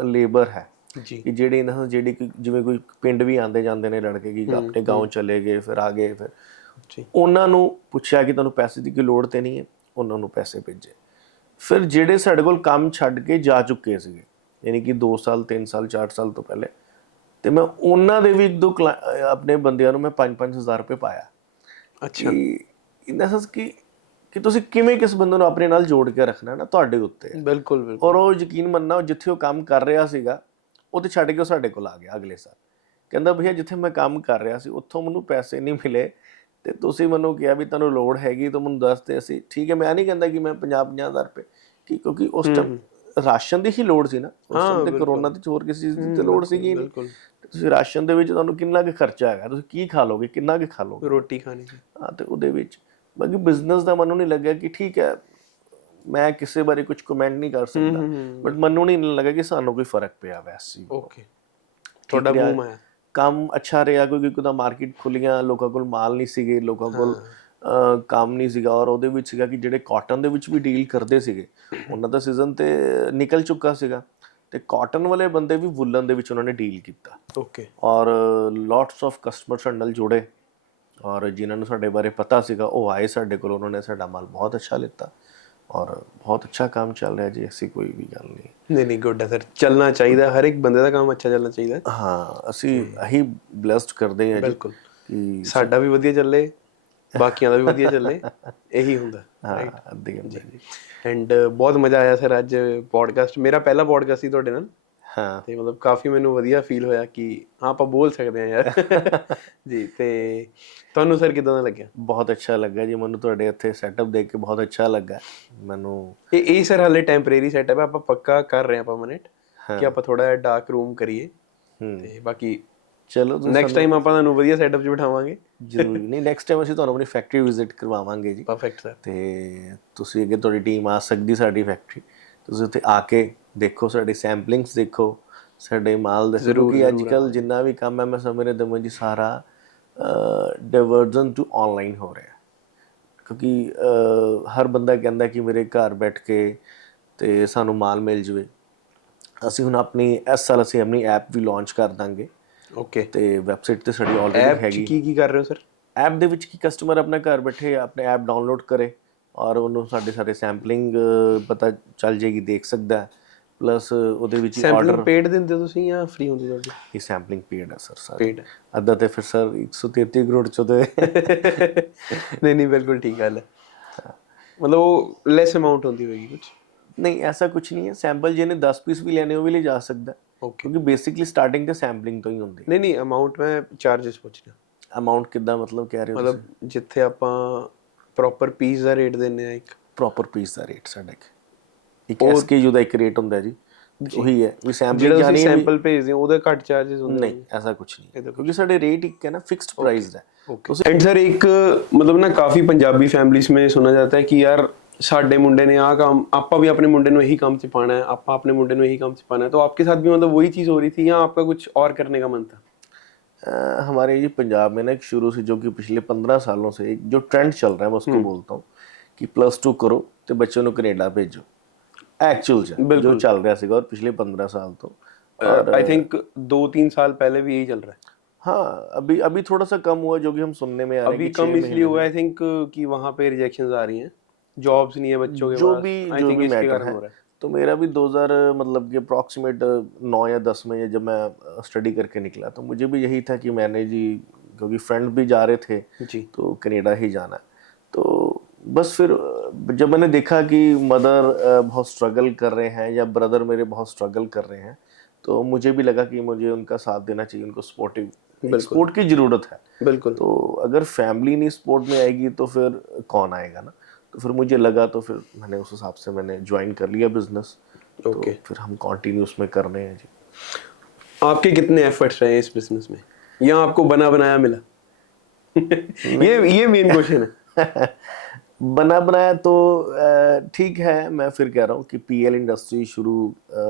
ਲੇਬਰ ਹੈ ਜੀ, ਕਿ ਜਿਹੜੇ ਇਹਨਾਂ ਜਿਹੜੀ ਜਿਵੇਂ ਕੋਈ ਪਿੰਡ ਵੀ ਆਉਂਦੇ ਜਾਂਦੇ ਨੇ ਲੜਕੇ ਕਿ ਆਪਣੇ ਗਾਉਂ ਚਲੇ ਗਏ, ਫਿਰ ਆ ਗਏ, ਫਿਰ ਉਹਨਾਂ ਨੂੰ ਪੁੱਛਿਆ ਕਿ ਤੁਹਾਨੂੰ ਪੈਸੇ ਦੀ ਕੋਈ ਲੋੜ ਤੇ ਨਹੀਂ ਹੈ, ਉਹਨਾਂ ਨੂੰ ਪੈਸੇ ਭੇਜੇ। ਫਿਰ ਜਿਹੜੇ ਸਾਡੇ ਕੋਲ ਕੰਮ ਛੱਡ ਕੇ ਜਾ ਚੁੱਕੇ ਸੀਗੇ, ਯਾਨੀ ਕਿ 2 ਸਾਲ 3 ਸਾਲ 4 ਸਾਲ ਤੋਂ ਪਹਿਲੇ, ਤੇ ਮੈਂ ਉਹਨਾਂ ਦੇ ਵੀ 1-2 ਆਪਣੇ ਬੰਦਿਆਂ ਨੂੰ ਮੈਂ 5-5 ਹਜ਼ਾਰ ਰੁਪਏ ਪਾਇਆ। ਅੱਛਾ। ਇਨ ਦਾ ਸੈਂਸ ਕਿ ਤੁਸੀਂ ਕਿਵੇਂ ਕਿਸ ਬੰਦੇ ਨੂੰ ਆਪਣੇ ਨਾਲ ਜੋੜ ਕੇ ਰੱਖਣਾ ਨਾ, ਤੁਹਾਡੇ ਉੱਤੇ। ਬਿਲਕੁਲ ਬਿਲਕੁਲ। ਔਰ ਉਹ ਯਕੀਨ ਮੰਨਣਾ, ਜਿੱਥੇ ਉਹ ਕੰਮ ਕਰ ਰਿਹਾ ਸੀਗਾ ਉਹ ਤੇ ਛੱਡ ਕੇ ਉਹ ਸਾਡੇ ਕੋਲ ਆ ਗਿਆ ਅਗਲੇ ਸਾਲ। ਕਹਿੰਦਾ ਭਈਆ ਜਿੱਥੇ ਮੈਂ ਕੰਮ ਕਰ ਰਿਹਾ ਸੀ ਉੱਥੋਂ ਮੈਨੂੰ ਪੈਸੇ ਨਹੀਂ ਮਿਲੇ, ਤੇ ਤੁਸੀਂ ਮੈਨੂੰ ਕਿਹਾ ਵੀ ਤੁਹਾਨੂੰ ਲੋੜ ਹੈਗੀ ਤਾਂ ਮੈਨੂੰ ਦੱਸ ਤੇ ਅਸੀਂ ਠੀਕ ਹੈ। ਮੈਂ ਨਹੀਂ ਕਹਿੰਦਾ ਕਿ ਮੈਂ 50-50 ਹਜ਼ਾਰ ਰੁਪਏ, ਕਿਉਂਕਿ ਉਸ ਟਾਈਮ ਰਾਸ਼ਨ ਦੀ ਹੀ ਲੋੜ ਸੀ ਨਾ ਉਸ ਟਾਈਮ, ਤੇ ਕਰੋਨਾ ਤੇ ਹੋਰ ਕਿਸੇ ਚੀਜ਼ ਦੀ ਲੋੜ ਸੀਗੀ ਨਹੀਂ। ਤੁਸੀਂ ਰਾਸ਼ਨ ਦੇ ਵਿੱਚ ਤੁਹਾਨੂੰ ਕਿੰਨਾ ਕੁ ਖਰਚਾ ਹੈਗਾ, ਤੁਸੀਂ ਕੀ ਖਾ ਲੋਗੇ, ਕਿੰਨਾ ਕੁ ਖਾ ਲੋਗੇ, ਰੋਟੀ ਖਾਣੀ। ਹਾਂ, ਤੇ ਉਹਦੇ ਵਿੱਚ ਬਾਕੀ ਬਿਜ਼ਨਸ ਦਾ ਮੈਨੂੰ ਨਹੀਂ ਲੱਗਿਆ ਕਿ ਠੀਕ ਹੈ, ਮੈਂ ਕਿਸੇ ਬਾਰੇ ਕੁਝ ਕਮੈਂਟ ਨਹੀਂ ਕਰ ਸਕਦਾ, ਬਟ ਮੈਨੂੰ ਨਹੀਂ ਲੱਗਾ ਕਿ ਸਾਨੂੰ ਕੋਈ ਫਰਕ ਪਿਆ ਵੈਸੇ। ਓਕੇ, ਤੁਹਾਡਾ ਬੂਮ ਹੈ, ਕੰਮ ਅੱਛਾ ਰਿਹਾ, ਕਿਉਂਕਿ ਉਹਦਾ ਮਾਰਕੀਟ ਖੁੱਲੀਆਂ, ਲੋਕਾਂ ਕੋਲ ਮਾਲ ਨਹੀਂ ਸੀਗੇ, ਲੋਕਾਂ ਕੋਲ ਕੰਮ ਨਹੀਂ ਸੀਗਾ। ਔਰ ਉਹਦੇ ਵਿੱਚ ਸੀਗਾ ਕਿ ਜਿਹੜੇ ਕਾਟਨ ਦੇ ਵਿੱਚ ਵੀ ਡੀਲ ਕਰਦੇ ਸੀਗੇ, ਉਹਨਾਂ ਦਾ ਸੀਜ਼ਨ ਤੇ ਨਿਕਲ ਚੁੱਕਾ ਸੀਗਾ, ਤੇ ਕਾਟਨ ਵਾਲੇ ਬੰਦੇ ਵੀ ਵੁਲਨ ਦੇ ਵਿੱਚ ਉਹਨਾਂ ਨੇ ਡੀਲ ਕੀਤਾ। ਓਕੇ। ਔਰ ਲੋਟਸ ਆਫ ਕਸਟਮਰ ਸਾਡੇ ਨਾਲ ਜੁੜੇ, ਔਰ ਜਿਨ੍ਹਾਂ ਨੂੰ ਸਾਡੇ ਬਾਰੇ ਪਤਾ ਸੀਗਾ ਉਹ ਆਏ ਸਾਡੇ ਕੋਲ, ਉਹਨਾਂ ਨੇ ਸਾਡਾ ਮਾਲ ਬਹੁਤ ਅੱਛਾ ਲਿੱਤਾ, ਔਰ ਬਹੁਤ ਅੱਛਾ ਕੰਮ ਚੱਲ ਰਿਹਾ ਜੀ, ਐਸੀ ਕੋਈ ਵੀ ਗੱਲ ਨਹੀਂ। ਨਹੀਂ ਗੁੱਡ ਹੈ ਸਰ, ਚੱਲਣਾ ਚਾਹੀਦਾ, ਹਰ ਇੱਕ ਬੰਦੇ ਦਾ ਕੰਮ ਅੱਛਾ ਚੱਲਣਾ ਚਾਹੀਦਾ। ਹਾਂ, ਅਸੀਂ ਇਹੀ ਬਲੈਸਡ ਕਰਦੇ ਹਾਂ ਜੀ, ਬਿਲਕੁਲ, ਕਿ ਸਾਡਾ ਵੀ ਵਧੀਆ ਚੱਲੇ, ਬਾਕੀਆਂ ਦਾ ਵੀ ਵਧੀਆ ਚੱਲੇ, ਇਹੀ ਹੁੰਦਾ। ਹਾਂ ਜੀ। ਐਂਡ ਬਹੁਤ ਮਜ਼ਾ ਆਇਆ ਸਰ ਅੱਜ ਪੋਡਕਾਸਟ, ਮੇਰਾ ਪਹਿਲਾ ਪੋਡਕਾਸਟ ਸੀ ਤੁਹਾਡੇ ਨਾਲ। ਹਾਂ, ਤੇ ਮਤਲਬ ਕਾਫੀ ਮੈਨੂੰ ਵਧੀਆ ਫੀਲ ਹੋਇਆ ਕਿ ਹਾਂ ਆਪਾਂ ਬੋਲ ਸਕਦੇ ਹਾਂ ਯਾਰ। ਜੀ, ਤੇ ਤੁਹਾਨੂੰ ਸਰ ਕਿੱਦਾਂ ਦਾ ਲੱਗਿਆ? ਬਹੁਤ ਅੱਛਾ ਲੱਗਾ ਜੀ ਮੈਨੂੰ, ਤੁਹਾਡੇ ਇੱਥੇ ਸੈਟਅਪ ਦੇਖ ਕੇ ਬਹੁਤ ਅੱਛਾ ਲੱਗਾ ਮੈਨੂੰ। ਇਹ ਸਰ ਹਾਲੇ ਟੈਂਪਰੇਰੀ ਸੈਟਅਪ ਹੈ, ਆਪਾਂ ਪੱਕਾ ਕਰ ਰਹੇ ਹਾਂ ਪਰਮਾਨੈਂਟ, ਕਿ ਆਪਾਂ ਥੋੜਾ ਜਿਹਾ ਡਾਰਕ ਰੂਮ ਕਰੀਏ, ਤੇ ਬਾਕੀ ਚਲੋ ਨੈਕਸਟ ਟਾਈਮ ਆਪਾਂ ਤੁਹਾਨੂੰ ਵਧੀਆ ਸੈਟਅਪ 'ਚ ਬਿਠਾਵਾਂਗੇ। ਜ਼ਰੂਰੀ ਨਹੀਂ, ਨੈਕਸਟ ਟਾਈਮ ਅਸੀਂ ਤੁਹਾਨੂੰ ਆਪਣੀ ਫੈਕਟਰੀ ਵਿਜ਼ਿਟ ਕਰਵਾਵਾਂਗੇ ਜੀ। Perfect sir. ਤੇ ਤੁਸੀਂ ਅੱਗੇ ਤੁਹਾਡੀ ਟੀਮ ਆ ਸਕਦੀ ਸਾਡੀ ਫੈਕਟਰੀ, ਤੁਸੀਂ ਉੱਥੇ ਆ ਕੇ ਦੇਖੋ, ਸਾਡੀ ਸੈਂਪਲਿੰਗਸ ਦੇਖੋ, ਸਾਡੇ ਮਾਲ ਦੇਖੋ, ਕਿਉਂਕਿ ਅੱਜ ਕੱਲ੍ਹ ਜਿੰਨਾ ਵੀ ਕੰਮ ਹੈ ਮੈਂ ਸਮਝ ਰਿਹਾ ਦਮਨ ਜੀ ਸਾਰਾ ਡਾਇਵਰਜਨ ਟੂ ਆਨਲਾਈਨ ਹੋ ਰਿਹਾ। ਕਿਉਂਕਿ ਹਰ ਬੰਦਾ ਕਹਿੰਦਾ ਕਿ ਮੇਰੇ ਘਰ ਬੈਠ ਕੇ ਤੇ ਸਾਨੂੰ ਮਾਲ ਮਿਲ ਜਵੇ। ਅਸੀਂ ਹੁਣ ਆਪਣੀ ਇਸ ਸਾਲ ਅਸੀਂ ਆਪਣੀ ਐਪ ਵੀ ਲਾਂਚ ਕਰ ਦਾਂਗੇ ਓਕੇ, ਤੇ ਵੈਬਸਾਈਟ ਤੇ ਸਾਡੀ ਆਲਰੇਡੀ ਐਪ 'ਚ ਹੈਗੀ। ਕੀ ਕਰ ਰਹੇ ਹੋ ਸਰ? ਐਪ ਦੇ ਵਿੱਚ ਕੀ ਕਸਟਮਰ ਆਪਣਾ ਘਰ ਬੈਠੇ ਆਪਣੇ ਐਪ ਡਾਊਨਲੋਡ ਕਰੇ ਔਰ ਉਹਨੂੰ ਸਾਡੇ ਸੈਂਪਲਿੰਗ ਪਤਾ ਚੱਲ ਜਾਏਗੀ, ਦੇਖ ਸਕਦਾ ਹੈ। ਪਲੱਸ ਉਹਦੇ ਵਿੱਚ ਹੀ ਸੈਂਪਲਿੰਗ ਆਰਡਰ, ਪੇਡ ਦਿੰਦੇ ਹੋ ਤੁਸੀਂ ਜਾਂ ਫ੍ਰੀ ਹੁੰਦੀ ਤੁਹਾਡੀ? ਇਹ ਸੈਂਪਲਿੰਗ ਪੇਡ ਹੈ ਸਰ ਸਾਰੀ। ਪੇਡ ਅੱਧਾ ਤੇ ਫਿਰ ਸਰ 133 ਕਰੋੜ ਚੋਂ ਤੇ नहीं नहीं, बिल्कुल ठीक गल है। मतलब वो लेस अमाउंट होती होगी कुछ? नहीं ऐसा कुछ नहीं है। सैंपल जिन्हें 10 पीस भी लेने वो भी ले जा सकता है, ओके, क्योंकि बेसिकली स्टार्टिंग तो सैंपलिंग तो ही होंगी। नहीं नहीं, अमाउंट में चार्जेस पुछ रहा। ਅਮਾਉਂਟ ਕਿੱਦਾਂ ਮਤਲਬ ਕਹਿ ਰਹੇ ਹੋ ਤੁਸੀਂ? मतलब ਜਿੱਥੇ ਆਪਾਂ ਪ੍ਰੋਪਰ ਪੀਸ ਦਾ ਰੇਟ ਦਿੰਨੇ ਆ ਇੱਕ ਪ੍ਰੋਪਰ ਪੀਸ ਦਾ ਰੇਟ ਸਾਡਾ ਇੱਕ SKU ਦਾ ਇੱਕ ਰੇਟ ਹੁੰਦਾ ਜੀ, ਉਹੀ ਹੈ ਵੀ ਸੈਂਪਲਿੰਗ ਜਿਹੜਾ ਜਾਣੀ ਤੁਸੀਂ ਹੈ ਸੈਂਪਲ ਭੇਜਦੇ ਹੋ ਉਹਦੇ ਘੱਟ ਚਾਰजेस ਹੁੰਦੇ ਨਹੀਂ, ਐਸਾ ਕੁਝ ਨਹੀਂ ਹੈ, क्योंकि ਸਾਡੇ ਰੇਟ ਇੱਕ ਹੈ ਨਾ, ਫਿਕਸਡ प्राइस है। एंड सर एक मतलब ना काफ़ी पंजाबी फैमिलीज में सुना जाता है कि यार ਸਾਡੇ ਮੁੰਡੇ ਨੇ ਆਹ ਕੰਮ, ਆਪਾਂ भी अपने मुंडे ਨੂੰ ਇਹੀ ਕੰਮ 'ਚ ਪਾਣਾ है, ਆਪਾਂ अपने मुंडे ਨੂੰ ਇਹੀ ਕੰਮ 'ਚ पाना है। तो आपके साथ भी मतलब वही चीज़ हो रही थी या आपका कुछ और करने का मन था? हमारे ये पंजाब में ना एक शुरू से, जो कि पिछले 15 सालों से एक जो ट्रेंड चल रहा है, मैं उसको बोलता हूँ कि +2 करो तो बच्चों को कनेडा भेजो। एक्चुअल जो चल रहा है और पिछले 15 साल तो, और आई थिंक 2-3 साल पहले भी यही चल रहा है। हाँ, अभी अभी थोड़ा सा कम हुआ, जो कि हम सुनने में आ रहा है अभी कि कम इसलिए हुआ आई थिंक कि वहाँ पे रिजेक्शंस आ रही हैं, जॉब्स नहीं है बच्चों के जो पास, भी आई जो थिंक भी इसके मैटर कारण हो है। रहा है। तो मेरा भी 2000 मतलब कि अप्रॉक्सीमेट 9 या 10 में जब मैं स्टडी करके निकला तो मुझे भी यही था कि मैंने जी, क्योंकि फ्रेंड भी जा रहे थे जी, तो कनाडा ही जाना है। तो बस फिर जब मैंने देखा कि मदर बहुत स्ट्रगल कर रहे हैं या ब्रदर मेरे बहुत स्ट्रगल कर रहे हैं, तो मुझे भी लगा कि मुझे उनका साथ देना चाहिए, उनको सपोर्ट की ज़रूरत है। बिल्कुल। तो अगर फैमिली नहीं सपोर्ट में आएगी तो फिर कौन आएगा ना। तो फिर मुझे लगा, तो फिर मैंने उस हिसाब से मैंने ज्वाइन कर लिया बिजनेस। ओके, तो फिर हम कंटिन्यू उसमें कर रहे हैं जी। आपके कितने एफर्ट्स रहे इस बिजनेस में या आपको बना बनाया मिला? ये मेन क्वेश्चन है। बना बनाया तो ठीक है। मैं फिर कह रहा हूँ कि PL इंडस्ट्री शुरू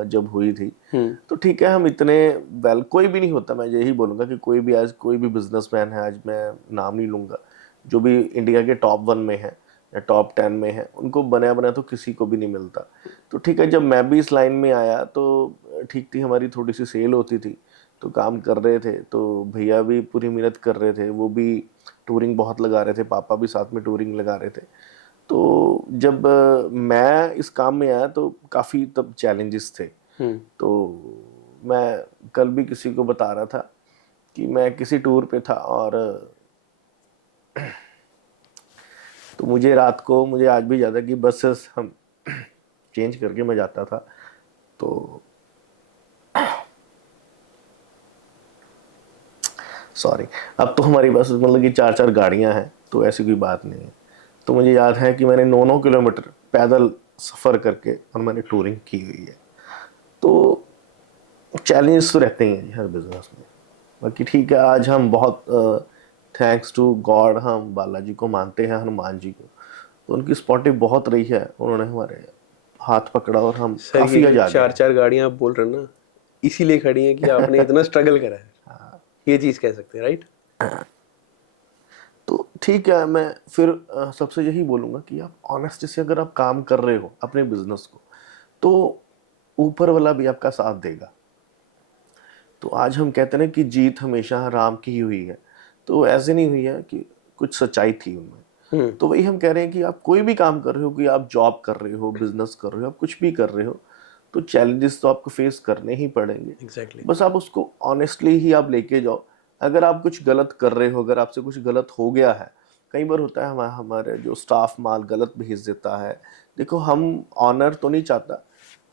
जब हुई थी तो ठीक है, हम इतने कोई भी नहीं होता, मैं यही बोलूँगा कि कोई भी आज कोई भी बिजनेसमैन है, आज मैं नाम नहीं लूँगा, जो भी इंडिया के टॉप 1 में है या टॉप 10 में है, उनको बनाया बनाया तो किसी को भी नहीं मिलता। तो ठीक है, जब मैं भी इस लाइन में आया तो ठीक थी, हमारी थोड़ी सी सेल होती थी तो काम कर रहे थे, तो भैया भी पूरी मेहनत कर रहे थे, वो भी टूरिंग बहुत लगा रहे थे, पापा भी साथ में टूरिंग लगा रहे थे। तो जब मैं इस काम में आया तो काफ़ी तब चैलेंजेस थे। तो मैं कल भी किसी को बता रहा था कि मैं किसी टूर पे था और तो मुझे रात को, मुझे आज भी याद है कि बसेस हम चेंज करके मैं जाता था, तो सॉरी, अब तो हमारी बस मतलब कि 4-4 गाड़ियां हैं, तो ऐसी कोई बात नहीं है। तो मुझे याद है कि मैंने 9-9 किलोमीटर पैदल सफ़र करके और मैंने टूरिंग की हुई है। तो चैलेंजेस तो रहते ही हैं हर बिजनेस में। बाकी ठीक है, आज हम बहुत थैंक्स टू गॉड हम बालाजी को मानते हैं, हनुमान जी को, तो उनकी सपोर्टिव बहुत रही है, उन्होंने हमारे हाथ पकड़ा और हम काफ़ी आगे। 4-4 गाड़ियाँ आप बोल रहे हैं ना, इसीलिए खड़ी हैं कि आपने इतना स्ट्रगल करा है, ये चीज़ कह सकते हैं, राइट? तो ठीक है, मैं फिर सबसे यही बोलूँगा कि आप ऑनेस्टी से अगर आप काम कर रहे हो अपने बिजनेस को, तो ऊपर वाला भी आपका साथ देगा। तो आज हम कहते हैं ना कि जीत हमेशा राम की ही हुई है, तो ऐसे नहीं हुई है कि कुछ सच्चाई थी उनमें। तो वही हम कह रहे हैं कि आप कोई भी काम कर रहे हो, कि आप जॉब कर रहे हो, बिजनेस कर रहे हो, आप कुछ भी कर रहे हो, तो चैलेंजेस तो आपको फेस करने ही पड़ेंगे। एग्जैक्टली। बस आप उसको ऑनेस्टली ही आप लेके जाओ। अगर आप कुछ गलत कर रहे हो, अगर आपसे कुछ गलत हो गया है, कई बार होता है हमारे जो स्टाफ माल गलत भेज देता है। देखो, हम ऑनर तो नहीं चाहता,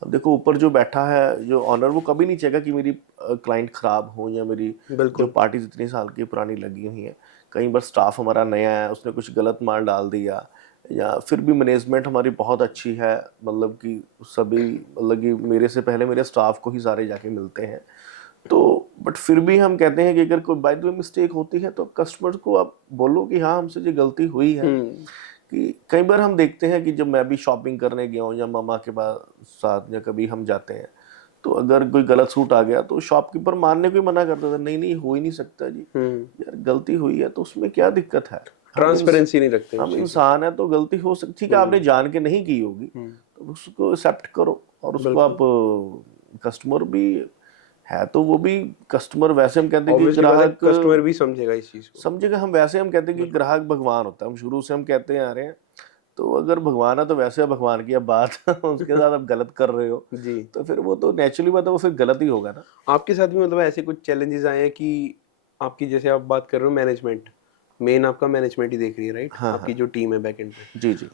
अब देखो ऊपर जो बैठा है जो ऑनर, वो कभी नहीं चाहेगा कि मेरी क्लाइंट ख़राब हो या मेरी जो पार्टीज इतनी साल की पुरानी लगी हुई हैं। कई बार स्टाफ हमारा नया है, उसने कुछ गलत माल डाल दिया, या फिर भी मैनेजमेंट हमारी बहुत अच्छी है, मतलब कि सभी, मतलब कि मेरे से पहले मेरे स्टाफ को ही सारे जाके मिलते हैं। तो बट फिर भी हम कहते हैं कि अगर कोई बाय द वे मिस्टेक होती है तो कस्टमर को आप बोलो कि हाँ, हमसे ये गलती हुई है। कि कई बार हम देखते हैं कि जब मैं भी शॉपिंग करने गया हूँ या मामा के पास साथ या कभी हम जाते हैं, तो अगर कोई गलत सूट आ गया तो शॉपकीपर मानने को ही मना करता था, नहीं नहीं हो ही नहीं सकता जी, यार गलती हुई है तो उसमें क्या दिक्कत है। ट्रांसपेरेंसी नहीं रखते हम उस चीज़ में। इंसान है तो गलती हो सकती, ठीक है आपने जान के नहीं की होगी तो उसको एक्सेप्ट करो, और उसको आप कस्टमर भी है तो वो भी कस्टमर, वैसे हम कहते हैं कि ऑब्वियसली बात है, ग्राहक कस्टमर भी समझेगा इस चीज़ को। समझेगा, हम वैसे हम कहते हैं कि ग्राहक भगवान होता है, हम शुरू से हम कहते हैं आ रहे हैं, तो अगर भगवान है तो वैसे भगवान की अब बात उसके साथ आप गलत कर रहे हो जी। तो फिर वो तो नेचुरली बात है, वो फिर गलत ही होगा ना। आपके साथ भी मतलब ऐसे कुछ चैलेंजेस आए हैं कि आपकी, जैसे आप बात कर रहे हो मैनेजमेंट, मेन आपका मैनेजमेंट ही देख रही है, राइट? हाँ आपकी हाँ जो टीम है बैकएंड पे, जी जी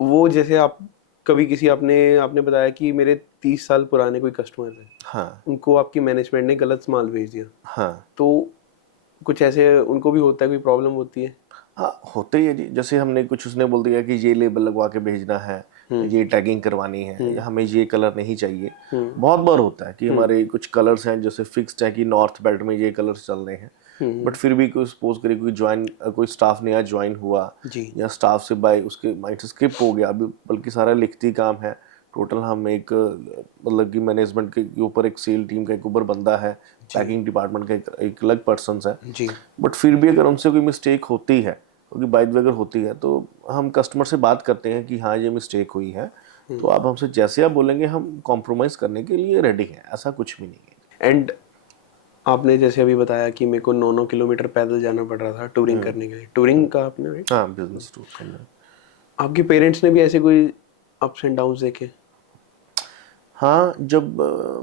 वो जैसे आप कभी किसी, आपने आपने बताया कि मेरे 30 साल पुराने कोई कस्टमर थे, हाँ उनको आपकी मैनेजमेंट ने गलत माल भेज दिया, हाँ तो कुछ ऐसे उनको भी होता है, कोई प्रॉब्लम होती है? हाँ होते ही है जी, जैसे हमने कुछ उसने बोल दिया कि ये लेबल लगवा के भेजना है, ये टैगिंग करवानी है, या हमें ये कलर नहीं चाहिए। बहुत बार होता है कि हमारे कुछ कलर्स हैं जैसे फिक्स्ड है कि नॉर्थ बेल्ट में ये कलर्स चल रहे हैं, बट फिर भी कोई सपोज करे कोई स्टाफ नया ज्वाइन हुआ जी। या स्टाफ से बाय उसके माइंड से स्किप हो गया, अभी बल्कि सारा लिखती काम है टोटल, हम एक मतलब कि मैनेजमेंट के ऊपर एक सेल टीम का एक ऊपर बंदा है, पैकिंग डिपार्टमेंट का एक अलग पर्सन है, जी। बट फिर भी अगर उनसे कोई मिस्टेक होती है, क्योंकि बाय द वे अगर होती है तो हम कस्टमर से बात करते हैं कि हाँ ये मिस्टेक हुई है, तो आप हमसे जैसे आप बोलेंगे हम कॉम्प्रोमाइज़ करने के लिए रेडी हैं, ऐसा कुछ भी नहीं है। एंड आपने जैसे अभी बताया कि मेरे को 9-9 किलोमीटर पैदल जाना पड़ रहा था टूरिंग करने के लिए, टूरिंग का आपने, राइट? हाँ बिजनेस टूर करना है। आपके पेरेंट्स ने भी ऐसे कोई अप्स एंड डाउन्स देखे? हाँ जब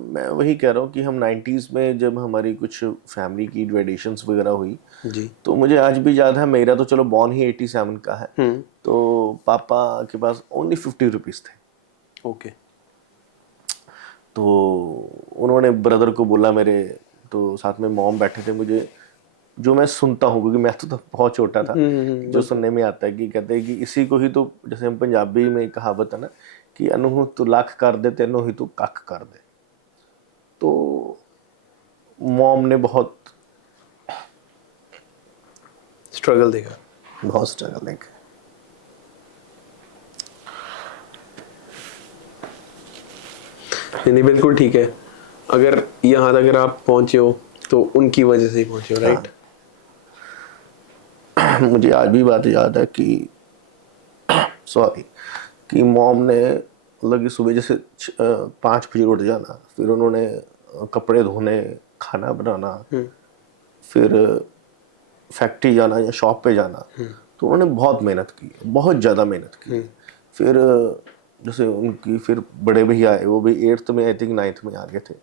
मैं वही कह रहा हूँ कि हम 90s में जब हमारी कुछ फैमिली की ग्रेडेशंस वगैरह हुई, जी। तो मुझे आज भी याद है, मेरा तो चलो बॉर्न ही 87 का है, तो पापा के पास ओनली 50 रुपीज़ थे, ओके। तो उन्होंने ब्रदर को बोला मेरे, तो साथ में मॉम बैठे थे, मुझे जो मैं सुनता हूँ क्योंकि मैं तो बहुत छोटा था, जो सुनने में आता है कि कहते हैं कि इसी को ही तो, जैसे हम पंजाबी में एक कहावत है ना कि अनु तू लख कर दे तेनों ही तू कख कर दे, तो मॉम ने बहुत स्ट्रगल देखा। स्ट्रगल है। नहीं नहीं, बिल्कुल ठीक है। अगर यहाँ तक अगर आप पहुँचे हो तो उनकी वजह से ही पहुँचे हो, राइट? मुझे आज भी बात याद है कि सॉरी कि मॉम ने मतलब कि सुबह जैसे 5 बजे उठ जाना, फिर उन्होंने कपड़े धोने, खाना बनाना, फिर फैक्ट्री जाना या शॉप पे जाना, तो उन्होंने बहुत मेहनत की, बहुत ज़्यादा मेहनत की। फिर जैसे उनकी फिर बड़े भैया आए, वो भी 8th में आई थिंक 9th में आ गए थे,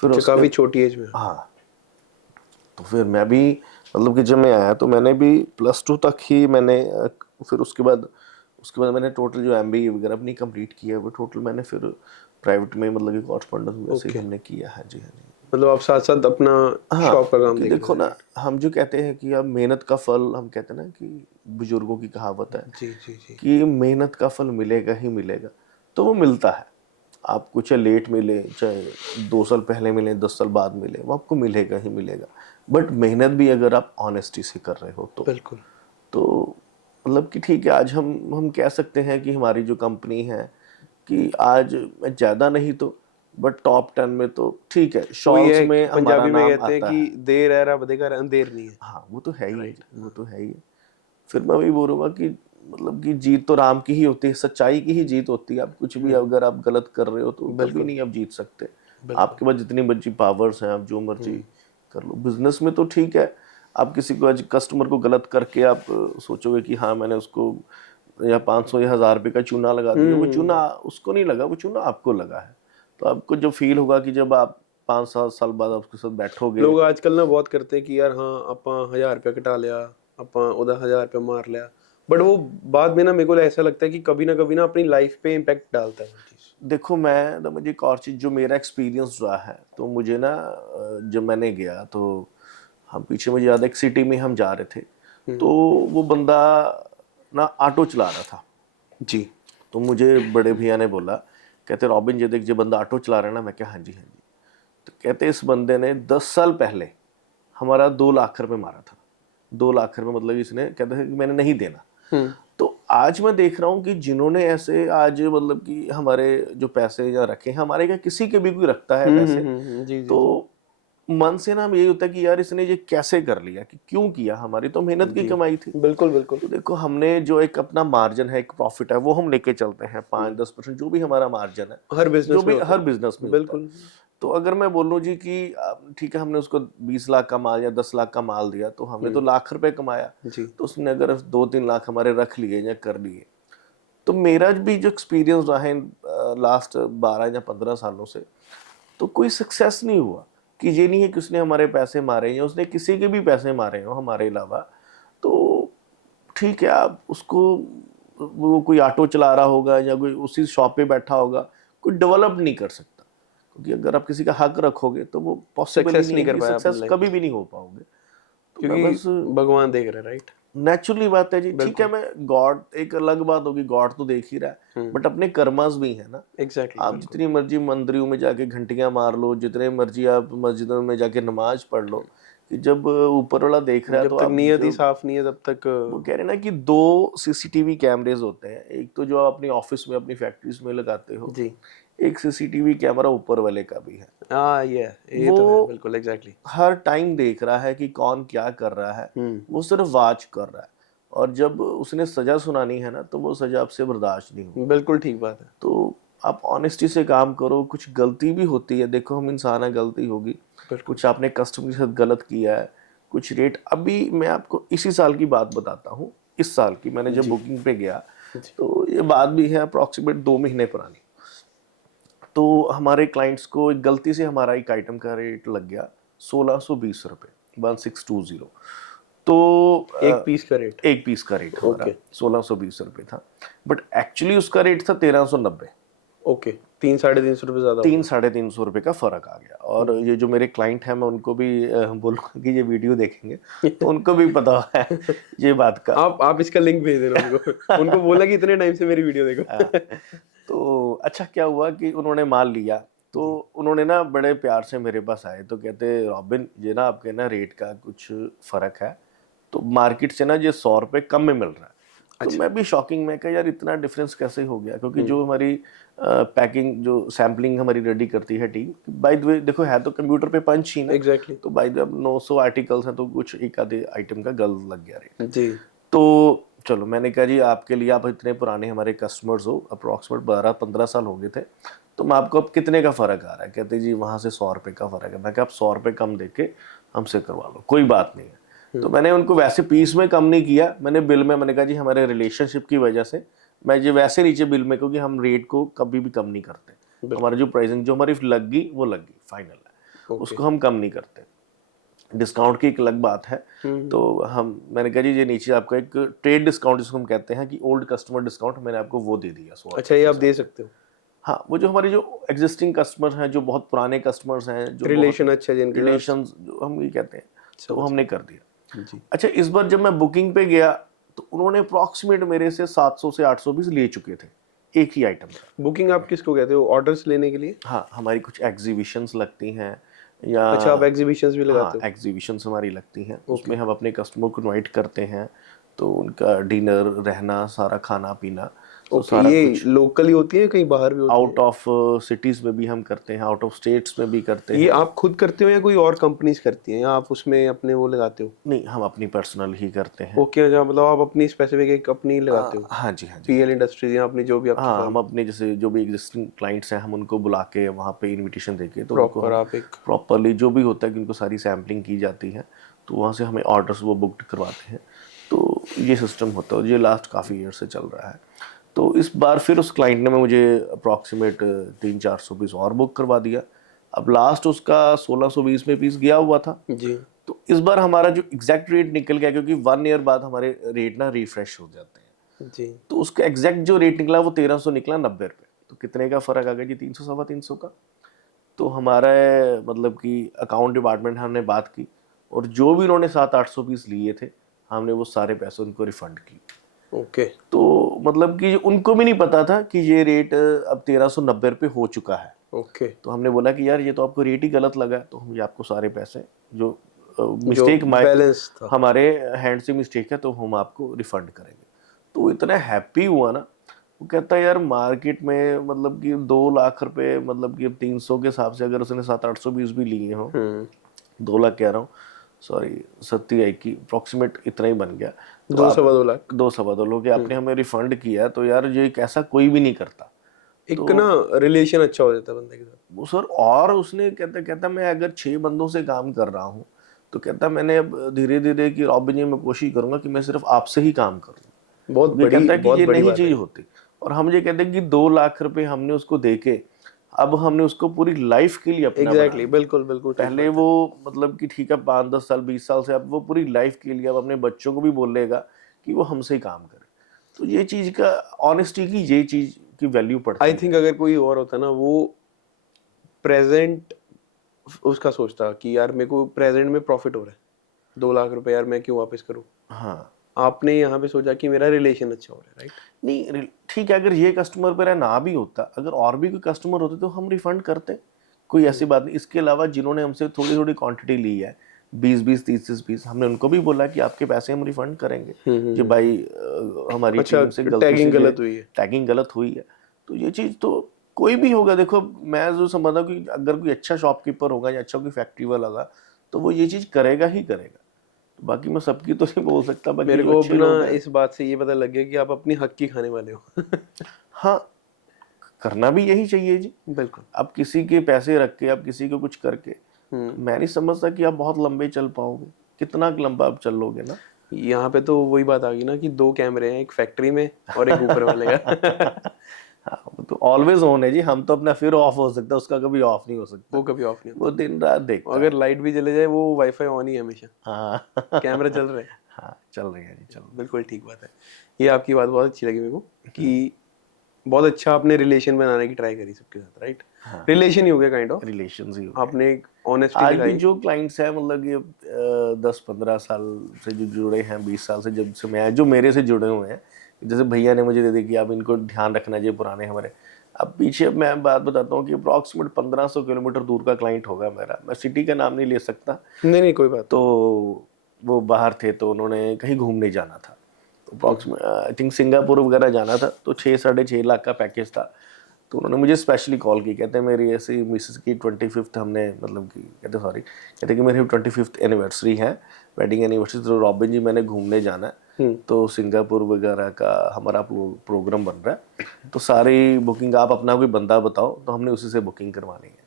फिर जो उसके काफ़ी छोटी एज में। हाँ, तो फिर मैं भी मतलब कि जब मैं आया तो मैंने भी +2 तक ही मैंने फिर उसके बाद मैंने टोटल जो MBA वगैरह अपनी कंप्लीट किया है वो टोटल मैंने फिर प्राइवेट में मतलब कि कॉरस्पॉन्डेंस वैसे ही हमने किया है जी। हाँ जी। मतलब आप साथ साथ अपना हाँ शॉप का काम कि देख देखो रहे ना, हम जो कहते हैं कि अब मेहनत का फल, हम कहते हैं ना कि बुजुर्गों की कहावत है हैं। जी जी जी। कि मेहनत का फल मिलेगा ही मिलेगा, तो वो मिलता है आपको, चाहे लेट मिले, चाहे 2 साल पहले मिले, 10 साल बाद मिले, वो आपको मिलेगा ही मिलेगा। बट मेहनत भी अगर आप ऑनेस्टी से कर रहे हो बिल्कुल। तो मतलब कि ठीक है, आज हम कह सकते हैं कि हमारी जो कंपनी है कि आज मैं ज़्यादा नहीं तो बट टॉप 10 में तो ठीक है, वो शॉल्स ये में हमारा पंजाबी में नाम कहते हैं आता कि है। देर है रब देगा, अंधेर नहीं है। हाँ वो तो है ही है राइट। जी, वो तो है ही है। फिर मैं वही बोलूँगा कि मतलब कि जीत तो राम की ही होती है, सच्चाई की ही जीत होती है। आप कुछ भी अगर आप गलत कर रहे हो तो कभी नहीं आप जीत सकते। आपके पास जितनी मर्जी पावर्स हैं, आप जो मर्जी कर लो। बिजनेस में तो ठीक है, आप किसी को आज कस्टमर को गलत करके आप सोचोगे कि हाँ मैंने उसको या 500 या 1000 रुपये का चूना लगा दिया, वो चूना उसको नहीं लगा, वो चूना आपको लगा है। तो आपको जो फील होगा कि जब आप 5-7 साल बाद आप उसके साथ बैठोगे। लोग आजकल ना बहुत करते हैं कि यार हाँ ਆਪਾਂ 1000 रुपया कटा लिया, ਆਪਾਂ ਉਹਦਾ 1000 रुपया मार लिया, बट वो बाद में ना मेरे को ऐसा लगता है कि कभी ना अपनी लाइफ पे इम्पैक्ट डालता है वो चीज़। देखो मैं ना, मुझे एक और चीज़ जो मेरा एक्सपीरियंस रहा है, तो मुझे ना जब मैंने गया तो हम पीछे, मुझे याद है एक सिटी में हम जा रहे थे, तो वो बंदा ना ऑटो चला रहा था जी। तो मुझे बड़े भैया ने बोला, कहते रॉबिन ये देख जो बंदा ऑटो चला रहा है ना, मैं क्या हाँ जी हाँ जी, तो कहते इस बंदे ने 10 साल पहले हमारा 2 लाख रुपए मारा था। 2 लाख रुपए मतलब इसने कहते हैं कि मैंने नहीं देना। तो आज मैं देख रहा हूँ कि जिन्होंने ऐसे आज मतलब कि हमारे जो पैसे या रखे हैं, हमारे क्या किसी के भी कोई रखता है पैसे, जी जी जी। तो मन से ना हम यही होता है कि यार इसने ये कैसे कर लिया, कि क्यों किया, हमारी तो मेहनत की कमाई थी। बिल्कुल बिल्कुल। तो देखो हमने जो एक अपना मार्जिन है, एक प्रॉफिट है, वो हम लेके चलते हैं 5-10% जो भी हमारा मार्जिन है, हर जो बिजनेस में भी होता हर है। बिजनेस में होता है। बिल्कुल। तो अगर मैं बोलूँ जी कि ठीक है हमने उसको 20 लाख का माल या 10 लाख का माल दिया, तो हमने तो लाख रुपए कमाया। जी। तो उसने अगर 2-3 लाख हमारे रख लिए या कर लिए, तो मेरा भी जो एक्सपीरियंस रहा है लास्ट 12 या 15 सालों से, तो कोई सक्सेस नहीं हुआ। कि ये नहीं है कि उसने हमारे पैसे मारे या उसने किसी के भी पैसे मारे हो हमारे अलावा, तो ठीक है आप उसको, वो कोई ऑटो चला रहा होगा या कोई उसी शॉप पे बैठा होगा, कोई डेवलप नहीं कर सकता। क्योंकि अगर आप किसी का हक रखोगे तो वो पॉसिबल ही सक्सेस नहीं नहीं है कर कि पाया अपनी सक्सेस लाइफ कभी में, भी नहीं हो पाओगे। तो मैं बस क्योंकि भगवान देख रहे हैं, राइट। नेचुरली बात है जी, ठीक है बिल्कुल। मैं गॉड, एक अलग बात होगी, गॉड तो देख ही रहा है, बट अपने कर्मास भी है ना। एग्जैक्टली आप बिल्कुल। जितनी मर्जी मंदिरों में जाके घंटियां मार लो, जितने मर्जी आप मस्जिदों में जाके नमाज पढ़ लो, कि जब ऊपर वाला देख रहा है जब तो तक आप नियत ही जब, साफ नहीं है तब तक वो कह रहे हैं ना कि 2 सीसीटीवी कैमरेज होते हैं, एक तो जो आप अपनी ऑफिस में अपनी फैक्ट्रीज में लगाते हो, जी। एक सीसीटीवी कैमरा ऊपर वाले का भी है। हाँ ये तो है, वो बिल्कुल एग्जैक्टली। हर टाइम देख रहा है कि कौन क्या कर रहा है, वो सिर्फ वाच कर रहा है। और जब उसने सजा सुनानी है ना, तो वो सजा आपसे बर्दाश्त नहीं होगी। बिल्कुल ठीक बात है। तो आप ऑनेस्टी से काम करो, कुछ गलती भी होती है, देखो हम इंसान है, गलती होगी, बिल्कुल। कुछ आपने कस्टमर के साथ गलत किया है, कुछ रेट, अभी मैं आपको इसी साल की बात बताता हूँ, इस साल की, मैंने जब जी। बुकिंग पे गया, जी। तो ये बात भी है अप्रॉक्सीमेट 2 महीने पुरानी। तो हमारे क्लाइंट्स को एक गलती से हमारा एक आइटम का रेट लग गया 1620 रुपये, 1620। तो एक पीस का रेट। एक पीस का रेट हमारा ओके। 1620 रुपये था, बट एक्चुअली उसका रेट था 1390। ओके, 300-350 ज्यादा हो तीन गया। 350 रुपये का फर्क आ गया। और ये जो मेरे क्लाइंट हैं, मैं उनको भी बोलूँगा कि ये वीडियो देखेंगे तो उनको भी पता है ये बात का। आप इसका लिंक भेज देना उनको। उनको बोला कि इतने टाइम से मेरी वीडियो देखो। तो अच्छा क्या हुआ कि उन्होंने माल लिया, तो उन्होंने ना बड़े प्यार से मेरे पास आए, तो कहते रॉबिन ये ना आपके ना रेट का कुछ फ़र्क है, तो मार्केट से ना ये 100 रुपये कम में मिल रहा है। तो मैं भी शॉकिंग, मैं कहा यार इतना डिफरेंस कैसे हो गया, क्योंकि जो हमारी पैकिंग, जो सैम्पलिंग हमारी रेडी करती है टीम, बाय द वे देखो है तो कंप्यूटर पे पंच ही ना, एग्जैक्टली। तो बाय द 900 आर्टिकल्स हैं, तो कुछ एक आधे आइटम का गल लग गया रेट। जी। तो चलो मैंने कहा जी आपके लिए, आप इतने पुराने हमारे कस्टमर्स हो, अप्रॉक्सीमेट 12-15 साल हो गए थे, तो मैं आपको अब कितने का फ़र्क आ रहा है, कहते जी वहाँ से 100 रुपये का फ़र्क है। मैं कहा आप 100 रुपये कम दे के हमसे करवा लो, कोई बात नहीं है। तो मैंने उनको वैसे पीस में कम नहीं किया, मैंने बिल में, मैंने कहा जी हमारे रिलेशनशिप की वजह से मैं ये वैसे नीचे बिल में, क्योंकि हम रेट को कभी भी कम नहीं करते, हमारा जो प्राइसिंग जो हमारी लग गई वो लग गई, फाइनल है, उसको हम कम नहीं करते। डिस्काउंट की एक अलग बात है। तो मैंने कहा जी ये नीचे आपका एक ट्रेड डिस्काउंट जिसको हम कहते हैं कि ओल्ड कस्टमर डिस्काउंट, मैंने आपको वो दे दिया 100। अच्छा, ये आप दे सकते हो। हाँ, वो जो हमारे जो एग्जिस्टिंग कस्टमर हैं, जो बहुत पुराने कस्टमर्स हैं, जो रिलेशन अच्छा है जिनके साथ। रिलेशन जो हम ये कहते हैं, तो वो हमने कर दिया। जी। अच्छा इस बार जब मैं बुकिंग पे गया, तो उन्होंने अप्रॉक्सीमेट मेरे से 700 से 800 पीस ले चुके थे एक ही आइटम का। बुकिंग आप किसको कहते हो, ऑर्डर्स लेने के लिए? हाँ, हमारी कुछ एग्जीबिशंस लगती हैं, या अच्छा, आप एग्जीबिशंस भी हाँ लगाते हो? एग्जीबिशंस हमारी लगती हैं, उसमें हम अपने कस्टमर को इनवाइट करते हैं, तो उनका डिनर, रहना, सारा खाना पीना, तो ओके, सारा ये कुछ लोकली होती है कहीं बाहर भी होती है? आउट ऑफ सिटीज़ में भी हम करते हैं, आउट ऑफ स्टेट्स में भी करते ये हैं। आप खुद करते हो या कोई और कंपनीज करती हैं, या आप उसमें अपने वो लगाते हो? नहीं, हम अपनी पर्सनल ही करते हैं। ओके, अच्छा, मतलब आप अपनी स्पेसिफिक एक अपनी लगाते हो, हाँ जी, हाँ जी। पीएल इंडस्ट्रीज या अपनी जो भी आपकी हाँ, फर्म? हम अपने जैसे जो भी एग्जिस्टिंग क्लाइंट्स हैं, हम उनको बुला के वहाँ पे इनविटेशन देके, तो उनको प्रॉपर हम आप एक प्रॉपरली जो भी होता है कि उनको सारी सैम्पलिंग की जाती है, तो वहाँ से हमें ऑर्डर्स वो बुकड करवाते हैं। तो ये सिस्टम होता है और ये लास्ट काफ़ी ईयर से चल रहा है। तो इस बार फिर उस क्लाइंट ने मुझे अप्रॉक्सीमेट 300-400 पीस और बुक करवा दिया। अब लास्ट उसका 1620 में पीस गया हुआ था। जी। तो इस बार हमारा जो एग्जैक्ट रेट निकल गया, क्योंकि 1 ईयर बाद हमारे रेट ना रिफ्रेश हो जाते हैं, जी। तो उसका एग्जैक्ट जो रेट निकला वो 1300 निकला 90 रुपये। तो कितने का फ़र्क आ गया जी, 300 सवा 300 का। तो हमारा मतलब कि अकाउंट डिपार्टमेंट, हमने बात की, और जो भी उन्होंने 700-800 पीस लिए थे, हमने वो सारे पैसे उनको रिफंड किए। ओके। तो मतलब कि उनको भी नहीं पता था कि ये रेट अब 1390 रुपये हो चुका है। ओके, तो हमने बोला कि यार ये तो आपको रेट ही गलत लगा है, तो हम ये आपको सारे पैसे जो जो मिस्टेक बैलेंस था। हमारे हैंड से मिस्टेक है, तो हम आपको रिफंड करेंगे। तो वो इतना हैप्पी हुआ ना, वो कहता है यार मार्केट में मतलब कि 2 लाख रुपए, मतलब कि 300 के हिसाब से अगर उसने 700-800 पीस भी लिए हों, 2 लाख कह रहा हूँ, सॉरी 70 की अप्रॉक्सीमेट इतना ही बन गया। तो 2 सवा 2 लाख 2 कि आपने हमें रिफंड किया, तो यार ये एक ऐसा कोई भी नहीं करता। एक ना रिलेशन अच्छा हो जाता है बंदे के साथ। वो सर, और उसने कहता कहता मैं अगर 6 बंदों से काम कर रहा हूँ, तो कहता मैंने अब धीरे धीरे कि रॉबिन जी मैं कोशिश करूंगा कि मैं सिर्फ आपसे ही काम करूँ। ये कहता है कि बहुत ये बड़ी नहीं बात चीज है। होती। और हम ये कहते हैं कि 2 लाख रुपए हमने उसको देके अब हमने उसको पूरी लाइफ के लिए अपना बना एग्जैक्टली, लिया। बिल्कुल बिल्कुल ठीक पहले बात है। वो मतलब कि ठीक है 5-10 साल 20 साल से, अब वो पूरी लाइफ के लिए अब अपने बच्चों को भी बोलेगा कि वो हमसे ही काम करे। तो ये चीज का, ऑनेस्टी की ये चीज की वैल्यू आई पड़ती थिंक है। अगर कोई और होता ना, वो प्रेजेंट उसका सोचता कि यार मेरे को प्रेजेंट में प्रॉफिट हो रहा है, 2 लाख रुपए यार मैं क्यों वापस करूं। हाँ, आपने यहाँ पे सोचा कि मेरा रिलेशन अच्छा हो रहा है, राइट। नहीं ठीक है, अगर ये कस्टमर मेरा ना भी होता, अगर और भी कोई कस्टमर होते तो हम रिफंड करते, कोई ऐसी बात नहीं। इसके अलावा जिन्होंने हमसे थोड़ी थोड़ी क्वांटिटी ली है, 20-20 30-30 पीस, हमने उनको भी बोला कि आपके पैसे हम रिफंड करेंगे। जो भाई हमारी अच्छा, टीम से गलती से टैगिंग ये गलत हुई है। टैगिंग गलत हुई है, तो ये चीज़ तो कोई भी होगा। देखो मैं जो समझता हूँ कि अगर कोई अच्छा शॉपकीपर होगा या अच्छा कोई फैक्ट्री वाला होगा, तो वो ये चीज़ करेगा ही करेगा। बाकी मैं सबकी तो नहीं बोल सकता, बाकी मेरे जो को अच्छे अपना लोग हैं। इस बात से ये पता लग गया कि आप अपनी हक की खाने वाले हो। हाँ, करना भी यही चाहिए जी। बिल्कुल। आप किसी के पैसे रख के, आप किसी को कुछ करके, हम्म। मैं नहीं समझता कि आप बहुत लंबे चल पाओगे। कितना लंबा आप चल लोगे ना। यहाँ पे तो वही बात आ गई ना कि 2 कैमरे हैं, एक फैक्ट्री में और एक ऊपर वाले का। हाँ, वो तो ऑलवेज ऑन है जी। हम तो अपना फिर ऑफ हो सकता है, उसका कभी ऑफ नहीं हो सकता। वो कभी ऑफ नहीं वो होता। दिन रात और देखता अगर है। लाइट भी चले जाए वो वाईफाई ऑन ही है हमेशा। हाँ। कैमरा चल रहा है। हाँ, चल रही है जी, चल रही बिल्कुल ठीक बात है। ये आपकी बात बहुत अच्छी लगी मेरे को कि बहुत अच्छा आपने रिलेशन बनाने की ट्राई करी सबके साथ, राइट। है। हाँ, रिलेशन ही हो गया काइंड ऑफ। रिलेशन ही हो गए। आपने एक ऑनेस्टी आज भी दिखाई। जो क्लाइंट्स हैं, मतलब ये 10-15 साल से जो जुड़े हैं, 20 साल से जब से मैं, जो मेरे से जुड़े हुए हैं, जैसे भैया ने मुझे दे दी कि आप इनको ध्यान रखना चाहिए पुराने हमारे। अब पीछे मैं बात बताता हूँ कि अप्रॉक्सीमेट 1500 किलोमीटर दूर का क्लाइंट होगा मेरा, मैं सिटी का नाम नहीं ले सकता। नहीं नहीं, कोई बात तो वो बाहर थे, तो उन्होंने कहीं घूमने जाना था, तो अप्रॉक्सीमेट आई थिंक सिंगापुर वगैरह जाना था, तो 6-6.5 लाख का पैकेज था। तो उन्होंने मुझे स्पेशली कॉल की, कहते हैं मेरी ऐसी मिसेस की 25th हमने मतलब कि, कहते सॉरी, कहते कि मेरी 25th एनिवर्सरी है, वेडिंग एनिवर्सरी, तो रॉबिन जी मैंने घूमने जाना है, है। तो सिंगापुर वगैरह का हमारा प्रोग्राम बन रहा है, तो सारी बुकिंग आप अपना कोई बंदा बताओ, तो हमने उसी से बुकिंग करवानी है।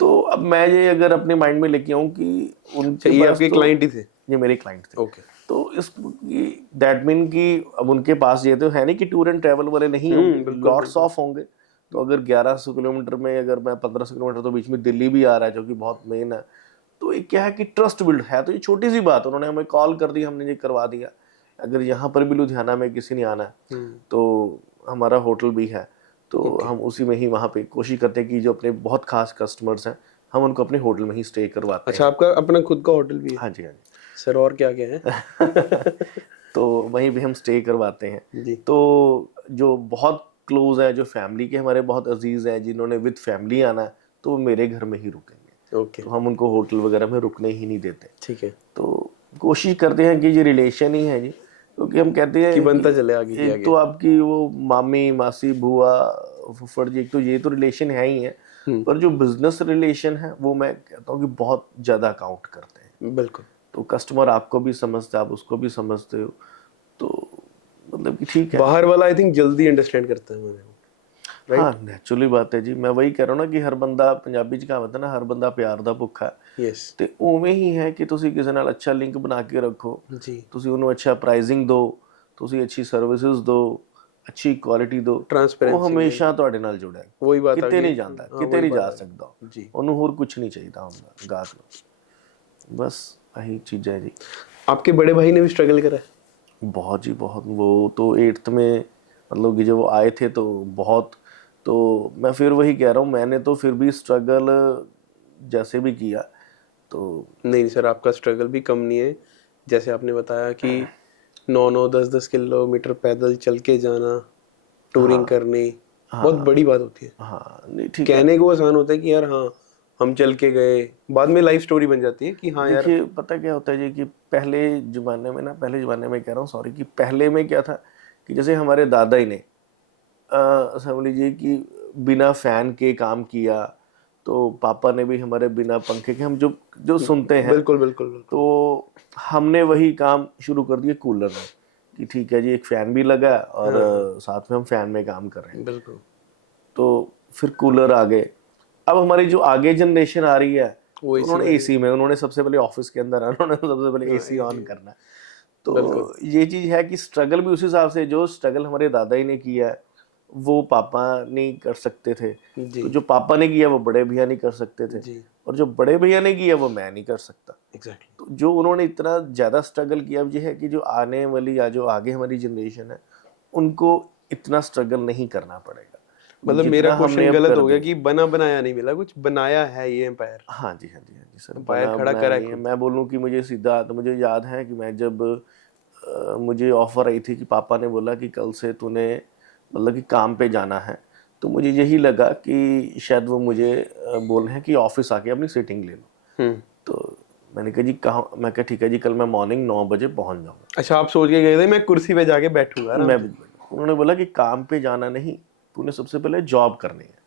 तो अब मैं ये अगर अपने माइंड में लेके आऊँ कि अच्छा, उनके ये पास आपके तो, क्लाइंट ही थे। ये मेरे क्लाइंट थे, ओके। तो इस दैट मीन कि अब उनके पास ये तो है नहीं कि टूर एंड ट्रैवल वाले नहीं होंगे, बिल्कुल लॉट्स बिल्कुल। ऑफ होंगे। तो अगर 1100 किलोमीटर में, अगर मैं 1500 किलोमीटर, तो बीच में दिल्ली भी आ रहा है जो कि बहुत मेन है, तो एक क्या है कि ट्रस्ट बिल्ड है। तो ये छोटी सी बात, उन्होंने हमें कॉल कर दी, हमने ये करवा दिया। अगर यहाँ पर भी लुधियाना में किसी ने आना है, तो हमारा होटल भी है, तो ओके। हम उसी में ही वहाँ पे कोशिश करते हैं कि जो अपने बहुत खास कस्टमर्स हैं, हम उनको अपने होटल में ही स्टे करवाते अच्छा, हैं। आपका अपना खुद का होटल भी है। हाँ जी, हाँ सर और क्या क्या है। जी। तो वहीं पे हम स्टे करवाते हैं। जी। तो जो बहुत क्लोज है, जो फैमिली के हमारे बहुत अजीज हैं, जिन्होंने विद फैमिली आना है, तो वो मेरे घर में ही रुकेंगे। ओके। तो हम उनको होटल वगैरह में रुकने ही नहीं देते। ठीक है। तो कोशिश करते हैं कि ये रिलेशन ही है जी, क्योंकि हम कहते कि हैं बनता कि चले आगे की एक तो आगे। आपकी वो मामी मासी बुआ फुफड़ जी, एक तो ये तो रिलेशन है ही है, पर जो बिजनेस रिलेशन है वो मैं कहता हूँ कि बहुत ज़्यादा काउंट करते हैं। बिल्कुल। तो कस्टमर आपको भी समझता है, आप उसको भी समझते हो, तो मतलब कि ठीक है। बाहर वाला आई थिंक जल्दी अंडरस्टैंड करता है मैंने, हाँ, राइट। नेचुरली बात है जी। मैं वही कह रहा हूँ ना कि हर बंदा, पंजाबी च कहावत है ना, हर बंदा प्यार ਦਾ ਭੁੱਖਾ ਹੈ। यस। ਤੇ ਉਵੇਂ ਹੀ ਹੈ ਕਿ ਤੁਸੀਂ ਕਿਸੇ ਨਾਲ ਅੱਛਾ ਲਿੰਕ ਬਣਾ ਕੇ ਰੱਖੋ, जी। ਤੁਸੀਂ ਉਹਨੂੰ ਅੱਛਾ ਪ੍ਰਾਈਸਿੰਗ ਦਿਓ, ਤੁਸੀਂ ਅੱਛੀ ਸਰਵਿਸਿਜ਼ ਦਿਓ, ਅੱਛੀ ਕੁਆਲਿਟੀ ਦਿਓ, ਉਹ ट्रांसपेरेंसी में ਹਮੇਸ਼ਾ ਤੁਹਾਡੇ ਨਾਲ ਜੁੜਿਆ, वही बात आ ਕਿਤੇ गई। ਨਹੀਂ ਜਾਂਦਾ, हाँ, ਕਿਤੇ वही ਨਹੀਂ बात ਜਾ आ ਸਕਦਾ, गई जी। ਉਹਨੂੰ ਹੋਰ ਕੁਝ ਨਹੀਂ ਚਾਹੀਦਾ ਹੁੰਦਾ ਗਾਹਕ ਨੂੰ। ਬਸ ਆਹੀ ਚੀਜ਼ਾਂ ਹੈ जी। आपके बड़े भाई ने भी स्ट्रगल करा है। बहुत जी बहुत। वो तो 8th में, मतलब कि जब वो आए थे तो बहुत, तो मैं फिर वही कह रहा हूँ, मैंने तो फिर भी स्ट्रगल जैसे भी किया, तो नहीं सर, आपका स्ट्रगल भी कम नहीं है। जैसे आपने बताया कि 9-9 10-10 किलोमीटर पैदल चल के जाना, टूरिंग करनी, बहुत हाँ बड़ी बात होती है। हाँ, नहीं ठीक है। कहने को आसान होता है कि यार हाँ हम चल के गए, बाद में लाइफ स्टोरी बन जाती है कि हाँ यार। देखिए पता क्या होता है जी कि पहले ज़माने में ना, पहले ज़माने में कह रहा हूँ, सॉरी, कि पहले में क्या था कि जैसे हमारे दादा ही ने समझ लीजिए कि बिना फ़ैन के काम किया, तो पापा ने भी हमारे बिना पंखे के हम जो जो सुनते हैं, बिल्कुल बिल्कुल बिल्कुल। तो हमने वही काम शुरू कर दिया कूलर में, कि ठीक है जी एक फैन भी लगा और साथ में हम फैन में काम कर रहे हैं। बिल्कुल। तो फिर कूलर आ गए। अब हमारी जो आगे जनरेशन आ रही है, वो तो उन्होंने एसी में, उन्होंने सबसे पहले ऑफिस के अंदर आना, उन्होंने सबसे पहले एसी ऑन करना है। तो ये चीज है कि स्ट्रगल भी उस हिसाब से, जो स्ट्रगल हमारे दादा ही ने किया है वो पापा नहीं कर सकते थे, जी तो जो पापा ने किया वो बड़े भैया नहीं कर सकते थे, जी और जो बड़े भैया ने किया वो मैं नहीं कर सकता। एग्जैक्टली। तो जो उन्होंने इतना ज्यादा स्ट्रगल किया, अब ये है कि जो आने वाली या जो आगे हमारी जनरेशन है उनको इतना स्ट्रगल नहीं करना पड़ेगा। मतलब मेरा जितना हमने क्वेश्चन अब गलत कर हो गया दिया। कि बना बनाया नहीं मिला, कुछ बनाया है ये एम्पायर। हाँ जी, हाँ जी, हाँ जी सर, एम्पायर बना खड़ा बनाया करा है नहीं है। खुद। मैं बोलूँ कि मुझे सीधा, तो मुझे याद है कि मैं जब मुझे ऑफर आई थी कि पापा ने बोला कि कल से तूने मतलब कि काम पे जाना है, तो मुझे यही लगा कि शायद वो मुझे बोल रहे हैं कि ऑफिस आके अपनी सीटिंग ले लो। तो मैंने कहा जी कहाँ, मैं कहा ठीक है जी कल मैं मॉर्निंग 9 बजे पहुंच जाऊंगा। अच्छा, आप सोच के गए थे मैं कुर्सी पे जाके बैठूंगा आराम मैं से। उन्होंने बोला कि काम पे जाना नहीं, तूने सबसे पहले जॉब करनी है।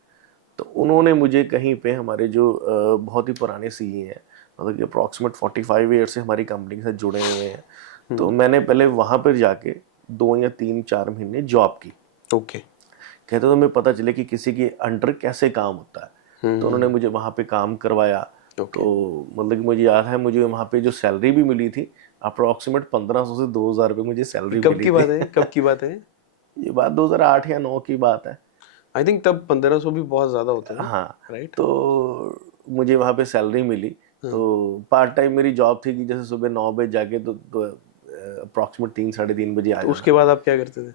तो उन्होंने मुझे कहीं पे, हमारे जो बहुत ही पुराने सीई हैं, मतलब कि अप्रॉक्सीमेट 45 ईयर से हमारी कंपनी के साथ जुड़े हुए हैं, तो मैंने पहले वहाँ पर जाके 2 या 3 4 महीने जॉब की। ओके। कहते तो हमें पता चले कि किसी के अंडर कैसे काम होता है। तो उन्होंने मुझे वहाँ पे काम करवाया। ओके। तो मतलब कि मुझे याद है, मुझे वहाँ पे जो सैलरी भी मिली थी, अप्रॉक्सीमेट 1500 से 2000 रुपये मुझे सैलरी कब मिली की थी। बात है, कब की बात है? ये बात 2008 या 9 की बात है। आई थिंक तब 1500 भी बहुत ज्यादा होते हैं, हाँ, राइट? तो मुझे वहाँ पे सैलरी मिली। तो पार्ट टाइम मेरी जॉब थी कि जैसे सुबह 9 बजे जाके तो अप्रॉक्सीमेट 3 साढ़े 3 बजे आ तो जाना। उसके बाद आप क्या करते थे?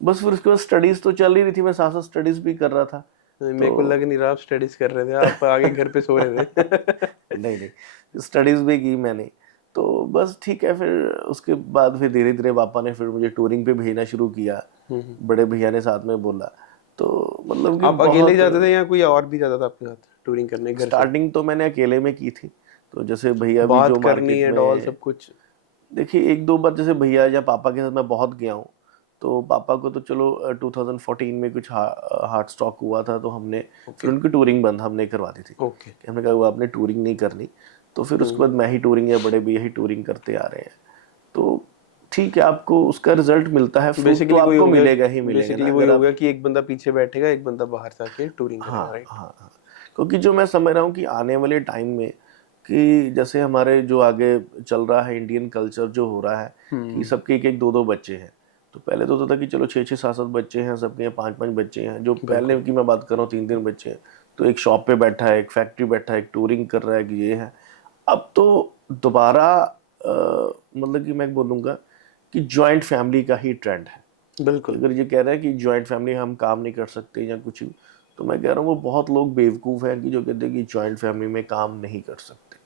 बस फिर उसके बाद स्टडीज तो चल ही रही थी, मैं साथ साथ स्टडीज भी कर रहा था। मेरे को लग तो नहीं रहा आप स्टडीज कर रहे थे, आप आगे घर पे सो रहे थे। नहीं नहीं, स्टडीज भी की मैंने। तो बस ठीक है, फिर उसके बाद फिर धीरे धीरे पापा ने फिर मुझे टूरिंग पे भेजना शुरू किया। बड़े भैया ने साथ में बोला, तो मतलब कि आप अकेले ही बहुत। जाते थे या कोई और भी जाता था आपके साथ टूरिंग करने घर से? स्टार्टिंग तो मैंने अकेले में की थी। तो जैसे भैया भी बात जो करनी मार्केट है, डॉल में, सब कुछ। देखिए एक दो बार जैसे भैया या पापा के साथ मैं बहुत गया हूँ। तो पापा को तो चलो 2014 में कुछ हार्ट स्ट्रोक हुआ था, तो हमने फिर उनकी टूरिंग बंद हमने करवा दी थी ओके। कि हमने कहा वो आपने टूरिंग नहीं करनी। तो फिर उसके बाद मैं ही टूरिंग या बड़े भैया ही टूरिंग करते आ रहे हैं। तो ठीक है, आपको उसका रिजल्ट मिलता है, फ्रूट तो बेसिकली वही आपको हो गया, मिलेगा ही मिलेगा ना, बेसिकली वही अगर हो आप। गया कि एक बंदा पीछे बैठेगा, एक बंदा बाहर जाके टूरिंग करेगा, हाँ राइट? हाँ हाँ, क्योंकि जो मैं समझ रहा हूँ कि आने वाले टाइम में, कि जैसे हमारे जो आगे चल रहा है इंडियन कल्चर जो हो रहा है, कि सबके एक एक दो दो बच्चे हैं। तो पहले तो होता था कि चलो 6 6 7 7 बच्चे हैं, सबके 5 5 बच्चे हैं। जो पहले की मैं बात कर रहा हूँ 3 3 बच्चे हैं, तो एक शॉप पे बैठा है, एक फैक्ट्री बैठा है, एक टूरिंग कर रहा है, कि ये है। अब तो दोबारा मतलब कि मैं बोलूँगा कि जॉइंट फैमिली का ही ट्रेंड है। बिल्कुल। अगर ये कह रहा है कि जॉइंट फैमिली हम काम नहीं कर सकते या कुछ भी, तो मैं कह रहा हूँ वो बहुत लोग बेवकूफ़ हैं कि जो कहते हैं कि जॉइंट फैमिली में काम नहीं कर सकते।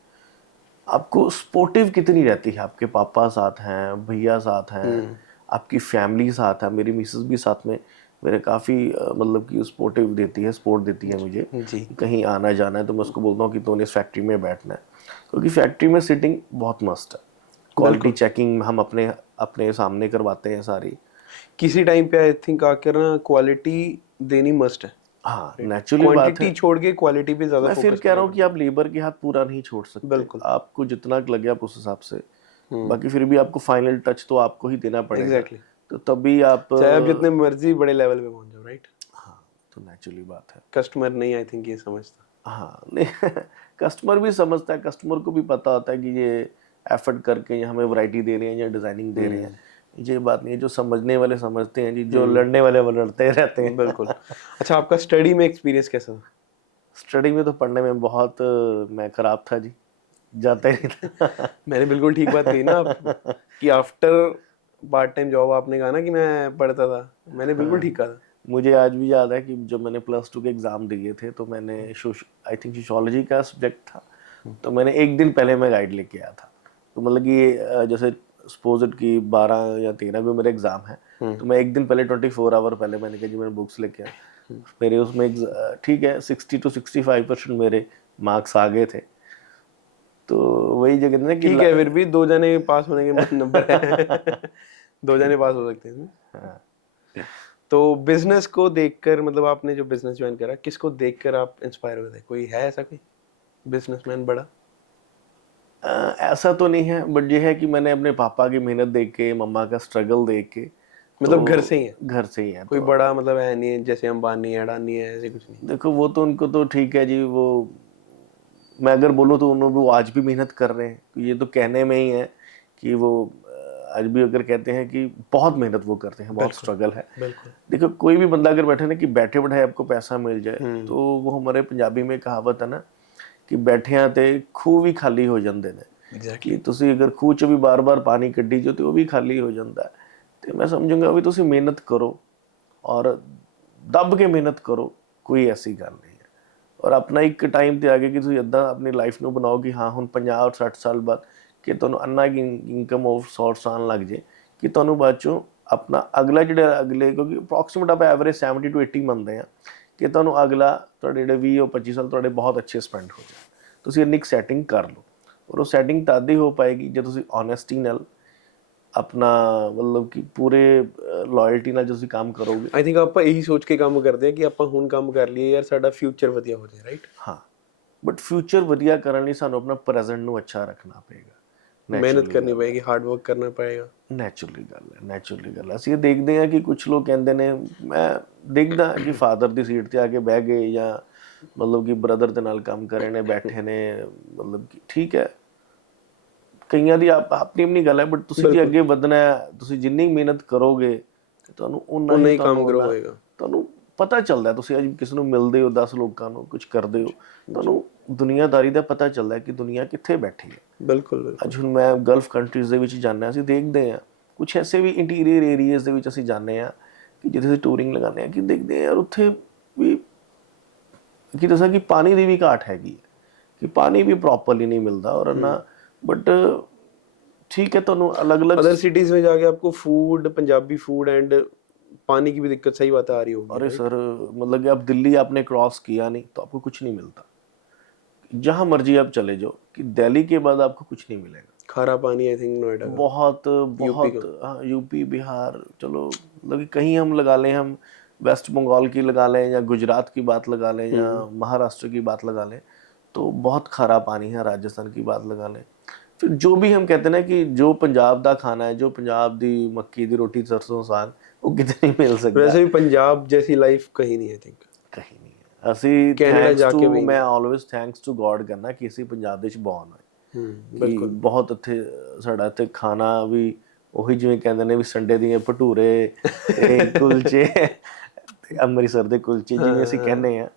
आपको सपोर्टिव कितनी रहती है, आपके पापा साथ हैं, भैया साथ हैं, आपकी फैमिली साथ है। मेरी मिसेस भी साथ में मेरे काफ़ी मतलब कि सपोर्टिव देती है, सपोर्ट देती है मुझे। जी। कहीं आना जाना है तो मैं उसको बोलता हूँ कि तूने इस फैक्ट्री में बैठना है, क्योंकि फैक्ट्री में सिटिंग बहुत मस्त है। क्वालिटी चेकिंग हम अपने अपने सामने करवाते हैं सारी। किसी टाइम पे आई थिंक आकर ना क्वालिटी देनी मस्ट है, हाँ, राइट? नेचुरली बात क्वांटिटी है। छोड़ के क्वालिटी पे ज्यादा मैं फिर फोकस कह रहा करना हूँ कि पड़ता आप लेबर के हाथ पूरा नहीं छोड़ है। सकते, बिल्कुल। आपको जितना लगे आप उस हिसाब से। बाकी फिर भी आपको फाइनल टच तो आपको ही देना पड़ेगा। एग्जैक्टली। तो तभी आप चाहे आप जितने मर्जी बड़े लेवल पे पहुंच जाओ, राइट? हाँ, तो नेचुरली बात है। कस्टमर नहीं आई थिंक ये समझता। हाँ नहीं, कस्टमर भी समझता है, कस्टमर को भी पता होता है कि ये एफर्ट करके ये हमें वैरायटी दे रहे हैं या डिजाइनिंग दे रहे हैं। ये बात नहीं है, जो समझने वाले समझते हैं जी, जो लड़ने वाले वो लड़ते रहते हैं। बिल्कुल। अच्छा, आपका स्टडी में एक्सपीरियंस कैसा था? स्टडी में तो पढ़ने में बहुत मैं खराब था जी, जाता ही नहीं था। मैंने बिल्कुल ठीक बात कही ना आप, कि आफ्टर पार्ट टाइम जॉब आपने कहा ना कि मैं पढ़ता था, मैंने बिल्कुल ठीक कहा था। मुझे आज भी याद है कि जब मैंने +2 के एग्ज़ाम दिए थे, तो मैंने आई थिंक सोशियोलॉजी का सब्जेक्ट था। तो मैंने एक दिन पहले मैं गाइड लेके आया था। तो मतलब कि जैसे सपोज इट कि 12 या 13 को मेरे एग्ज़ाम है, तो मैं एक दिन पहले 24 आवर पहले मैंने कहा जी मैंने बुक्स लेके आया। मेरे उसमें ठीक है 60 to 65% मेरे मार्क्स आ गए थे। तो वही जो कहते हैं ना कि ठीक है, फिर भी 2 जने पास होने के नंबर है। 2 जने पास हो सकते हैं इसमें। हाँ, तो बिजनेस को देखकर, मतलब आपने जो बिजनेस ज्वाइन करा, किसको देखकर आप इंस्पायर हुए थे? कोई है ऐसा कोई बिजनेसमैन बड़ा? ऐसा तो नहीं है, बट ये है कि मैंने अपने पापा की मेहनत देख के, मम्मा का स्ट्रगल देख के, मतलब तो घर से ही है? घर से ही है। कोई तो बड़ा मतलब है नहीं है, जैसे अंबानी है, अडानी है, ऐसे कुछ नहीं? देखो वो तो उनको तो ठीक है जी, वो मैं अगर बोलूँ तो उन्होंने वो आज भी मेहनत कर रहे हैं। ये तो कहने में ही है कि वो आज भी अगर कहते हैं कि बहुत मेहनत वो करते हैं, बहुत स्ट्रगल है। बिल्कुल। देखो कोई भी बंदा अगर बैठे ना कि बैठे बैठाए आपको पैसा मिल जाए, तो वो हमारे पंजाबी में कहावत है ना कि बैठिਆਂ ਤੇ ਖੂਹ ਵੀ ਖਾਲੀ ਹੋ ਜਾਂਦੇ ਨੇ। एग्जैक्टली। ਕਿ ਤੁਸੀਂ ਅਗਰ ਖੂਹ ਚ ਵੀ ਬਾਰ-ਬਾਰ ਪਾਣੀ ਕੱਢੀ ਜਾਓ ਤੇ ਉਹ ਵੀ ਖਾਲੀ ਹੋ ਜਾਂਦਾ ਹੈ। ਤੇ ਮੈਂ ਸਮਝੂੰਗਾ ਵੀ ਤੁਸੀਂ ਮਿਹਨਤ ਕਰੋ ਔਰ ਦੱਬ ਕੇ ਮਿਹਨਤ ਕਰੋ, ਕੋਈ ਐਸੀ ਗੱਲ ਨਹੀਂ ਹੈ। ਔਰ ਆਪਣਾ ਇੱਕ ਟਾਈਮ ਤੇ ਆ ਕੇ ਕਿ ਤੁਸੀਂ ਇੱਦਾਂ ਆਪਣੀ ਲਾਈਫ ਨੂੰ ਬਣਾਓ ਕਿ ਹਾਂ ਹੁਣ 50 ਔਰ 60 ਸਾਲ ਬਾਅਦ ਕਿ ਤੁਹਾਨੂੰ ਅੰਨਾ ਕੀ ਇਨਕਮ ਆਫ ਸੋਰਸ ਆਉਣ ਲੱਗ ਜੇ ਕਿ ਤੁਹਾਨੂੰ ਬਾਅਦ ਚੋਂ ਆਪਣਾ ਅਗਲਾ ਜਿਹੜਾ ਅਗਲੇ, ਕਿਉਂਕਿ ਅਪਰੋਕਸੀਮੇਟ ਆਪਾਂ ਐਵਰੇਜ 70 to 80 ਮੰਨਦੇ ਆ ਕਿ ਤੁਹਾਨੂੰ ਅਗਲਾ ਤੁਹਾਡੇ ਜਿਹੜੇ 20 ਔਰ 25 ਸਾਲ ਤੁਹਾਡੇ ਬਹੁਤ ਅੱਛੇ ਸਪੈਂਡ ਹੋ ਜਾਣ। ਤੁਸੀਂ ਇੰਨੀ ਸੈਟਿੰਗ ਕਰ ਲਓ, ਔਰ ਉਹ ਸੈਟਿੰਗ ਤਦ ਹੀ ਹੋ ਪਾਏਗੀ ਜੇ ਤੁਸੀਂ ਓਨੈਸਟੀ ਨਾਲ ਆਪਣਾ ਮਤਲਬ ਕਿ ਪੂਰੇ ਲਾਇਲਟੀ ਨਾਲ ਤੁਸੀਂ ਕੰਮ ਕਰੋਗੇ। ਆਈ ਥਿੰਕ ਆਪਾਂ ਇਹੀ ਸੋਚ ਕੇ ਕੰਮ ਕਰਦੇ ਆ ਕਿ ਆਪਾਂ ਹੁਣ ਕੰਮ ਕਰ ਲਈਏ ਯਾਰ, ਸਾਡਾ ਫਿਊਚਰ ਵਧੀਆ ਹੋ ਜਾਏ, ਰਾਈਟ? ਹਾਂ, ਬਟ ਫਿਊਚਰ ਵਧੀਆ ਕਰਨ ਲਈ ਸਾਨੂੰ ਆਪਣਾ ਪ੍ਰੈਜ਼ੈਂਟ ਨੂੰ ਅੱਛਾ ਰੱਖਣਾ ਪਏਗਾ। ਮਿਹਨਤ ਕਰਨੀ ਪਏਗੀ, ਹਾਰਡ ਵਰਕ ਕਰਨਾ ਪਏਗਾ। ਨੈਚੁਰਲੀ ਗੱਲ ਹੈ, ਨੈਚੁਰਲੀ ਗੱਲ ਹੈ। ਅਸੀਂ ਇਹ ਦੇਖਦੇ ਹਾਂ ਕਿ ਕੁਝ ਲੋਕ ਕਹਿੰਦੇ ਨੇ, ਮੈਂ ਦੇਖਦਾ ਕਿ ਫਾਦਰ ਦੀ ਸੀਟ ਤੇ ਆ ਕੇ ਬਹਿ ਗਏ ਜਾਂ ਮਤਲਬ ਕਿ ਬ੍ਰਦਰ ਦੇ ਨਾਲ ਕੰਮ ਕਰ ਰਹੇ ਨੇ, ਬੈਠੇ ਨੇ, ਮਤਲਬ ਕਿ ਠੀਕ ਹੈ, ਕਈਆਂ ਦੀ ਆਪਣੀ ਆਪਣੀ ਗੱਲ ਹੈ, ਬਟ ਤੁਸੀਂ ਜੇ ਅੱਗੇ ਵਧਣਾ ਹੈ, ਤੁਸੀਂ ਜਿੰਨੀ ਮਿਹਨਤ ਕਰੋਗੇ ਤੇ ਤੁਹਾਨੂੰ ਉਨਾ ਹੀ ਕੰਮ ਗਰੋ ਹੋਏਗਾ। ਤੁਹਾਨੂੰ ਪਤਾ ਚੱਲਦਾ। ਤੁਸੀਂ ਅੱਜ ਕਿਸੇ ਨੂੰ ਮਿਲਦੇ ਹੋ, 10 ਲੋਕਾਂ ਨੂੰ ਕੁਝ ਕਰਦੇ ਹੋ, ਤੁਹਾਨੂੰ ਦੁਨੀਆਦਾਰੀ ਦਾ ਪਤਾ ਚੱਲਦਾ ਕਿ ਦੁਨੀਆ ਕਿੱਥੇ ਬੈਠੀ ਹੈ। ਬਿਲਕੁਲ। ਅੱਜ ਹੁਣ ਮੈਂ ਗਲਫ ਕੰਟਰੀਜ਼ ਦੇ ਵਿੱਚ ਜਾਂਦੇ, ਅਸੀਂ ਦੇਖਦੇ ਹਾਂ ਕੁਝ ਐਸੇ ਵੀ ਇੰਟੀਰੀਅਰ ਏਰੀਆਜ਼ ਦੇ ਵਿੱਚ ਅਸੀਂ ਜਾਂਦੇ ਹਾਂ ਕਿ ਜਿੱਥੇ ਅਸੀਂ ਟੂਰਿੰਗ ਲਗਾਉਂਦੇ ਹਾਂ ਕਿ ਦੇਖਦੇ ਹਾਂ ਯਾਰ ਉੱਥੇ ਵੀ ਕਿ ਦੱਸਾਂ ਕਿ ਪਾਣੀ ਦੀ ਵੀ ਘਾਟ ਹੈਗੀ ਹੈ, ਕਿ ਪਾਣੀ ਵੀ ਪ੍ਰੋਪਰਲੀ नहीं मिलता। और ना बट ठीक है, ਤੁਹਾਨੂੰ अलग-अलग अदर सिटीज में जाके आपको फूड, पंजाबी फूड एंड पानी की भी दिक्कत, सही बात आ रही होगी। अरे सर मतलब कि आप दिल्ली आपने क्रॉस किया नहीं तो आपको कुछ नहीं मिलता। जहाँ मर्जी आप चले जाओ कि दिल्ली के बाद आपको कुछ नहीं मिलेगा। खारा पानी आई थिंक नोएडा का। बहुत बहुत हाँ, यूपी बिहार चलो मतलब कि कहीं हम लगा लें, हम वेस्ट बंगाल की लगा लें या गुजरात की बात लगा लें या महाराष्ट्र की बात लगा लें तो बहुत खारा पानी है। राजस्थान की बात लगा लें, फिर जो भी हम कहते हैं ना कि जो पंजाब का खाना है, जो पंजाब दी मक्की दी रोटी सरसों साग, वो कितने नहीं मिल सकता। वैसे भी पंजाब जैसी लाइफ कहीं नहीं है, थिंक कहीं नहीं है। ਅਸੀਂ ਕੈਨੇਡਾ ਜਾ ਕੇ ਵੀ ਮੈਂ ਆਲਵੇਸ ਥੈਂਕਸ ਟੂ ਗੋਡ ਕਰਨਾ ਕਿ ਅਸੀਂ ਪੰਜਾਬ ਦੇ ਵਿੱਚ ਬੌਰਨ ਹੋਏ। ਬਿਲਕੁਲ ਬਹੁਤ ਇੱਥੇ ਸਾਡਾ ਇੱਥੇ ਖਾਣਾ ਵੀ ਉਹੀ ਜਿਵੇਂ ਕਹਿੰਦੇ ਨੇ ਵੀ ਸੰਡੇ ਦੀਆਂ ਭਟੂਰੇ ਤੇ ਕੁਲਚੇ ਤੇ ਅੰਮ੍ਰਿਤਸਰ ਦੇ ਕੁਲਚੇ ਜਿਵੇਂ ਅਸੀਂ ਕਹਿੰਦੇ ਆ,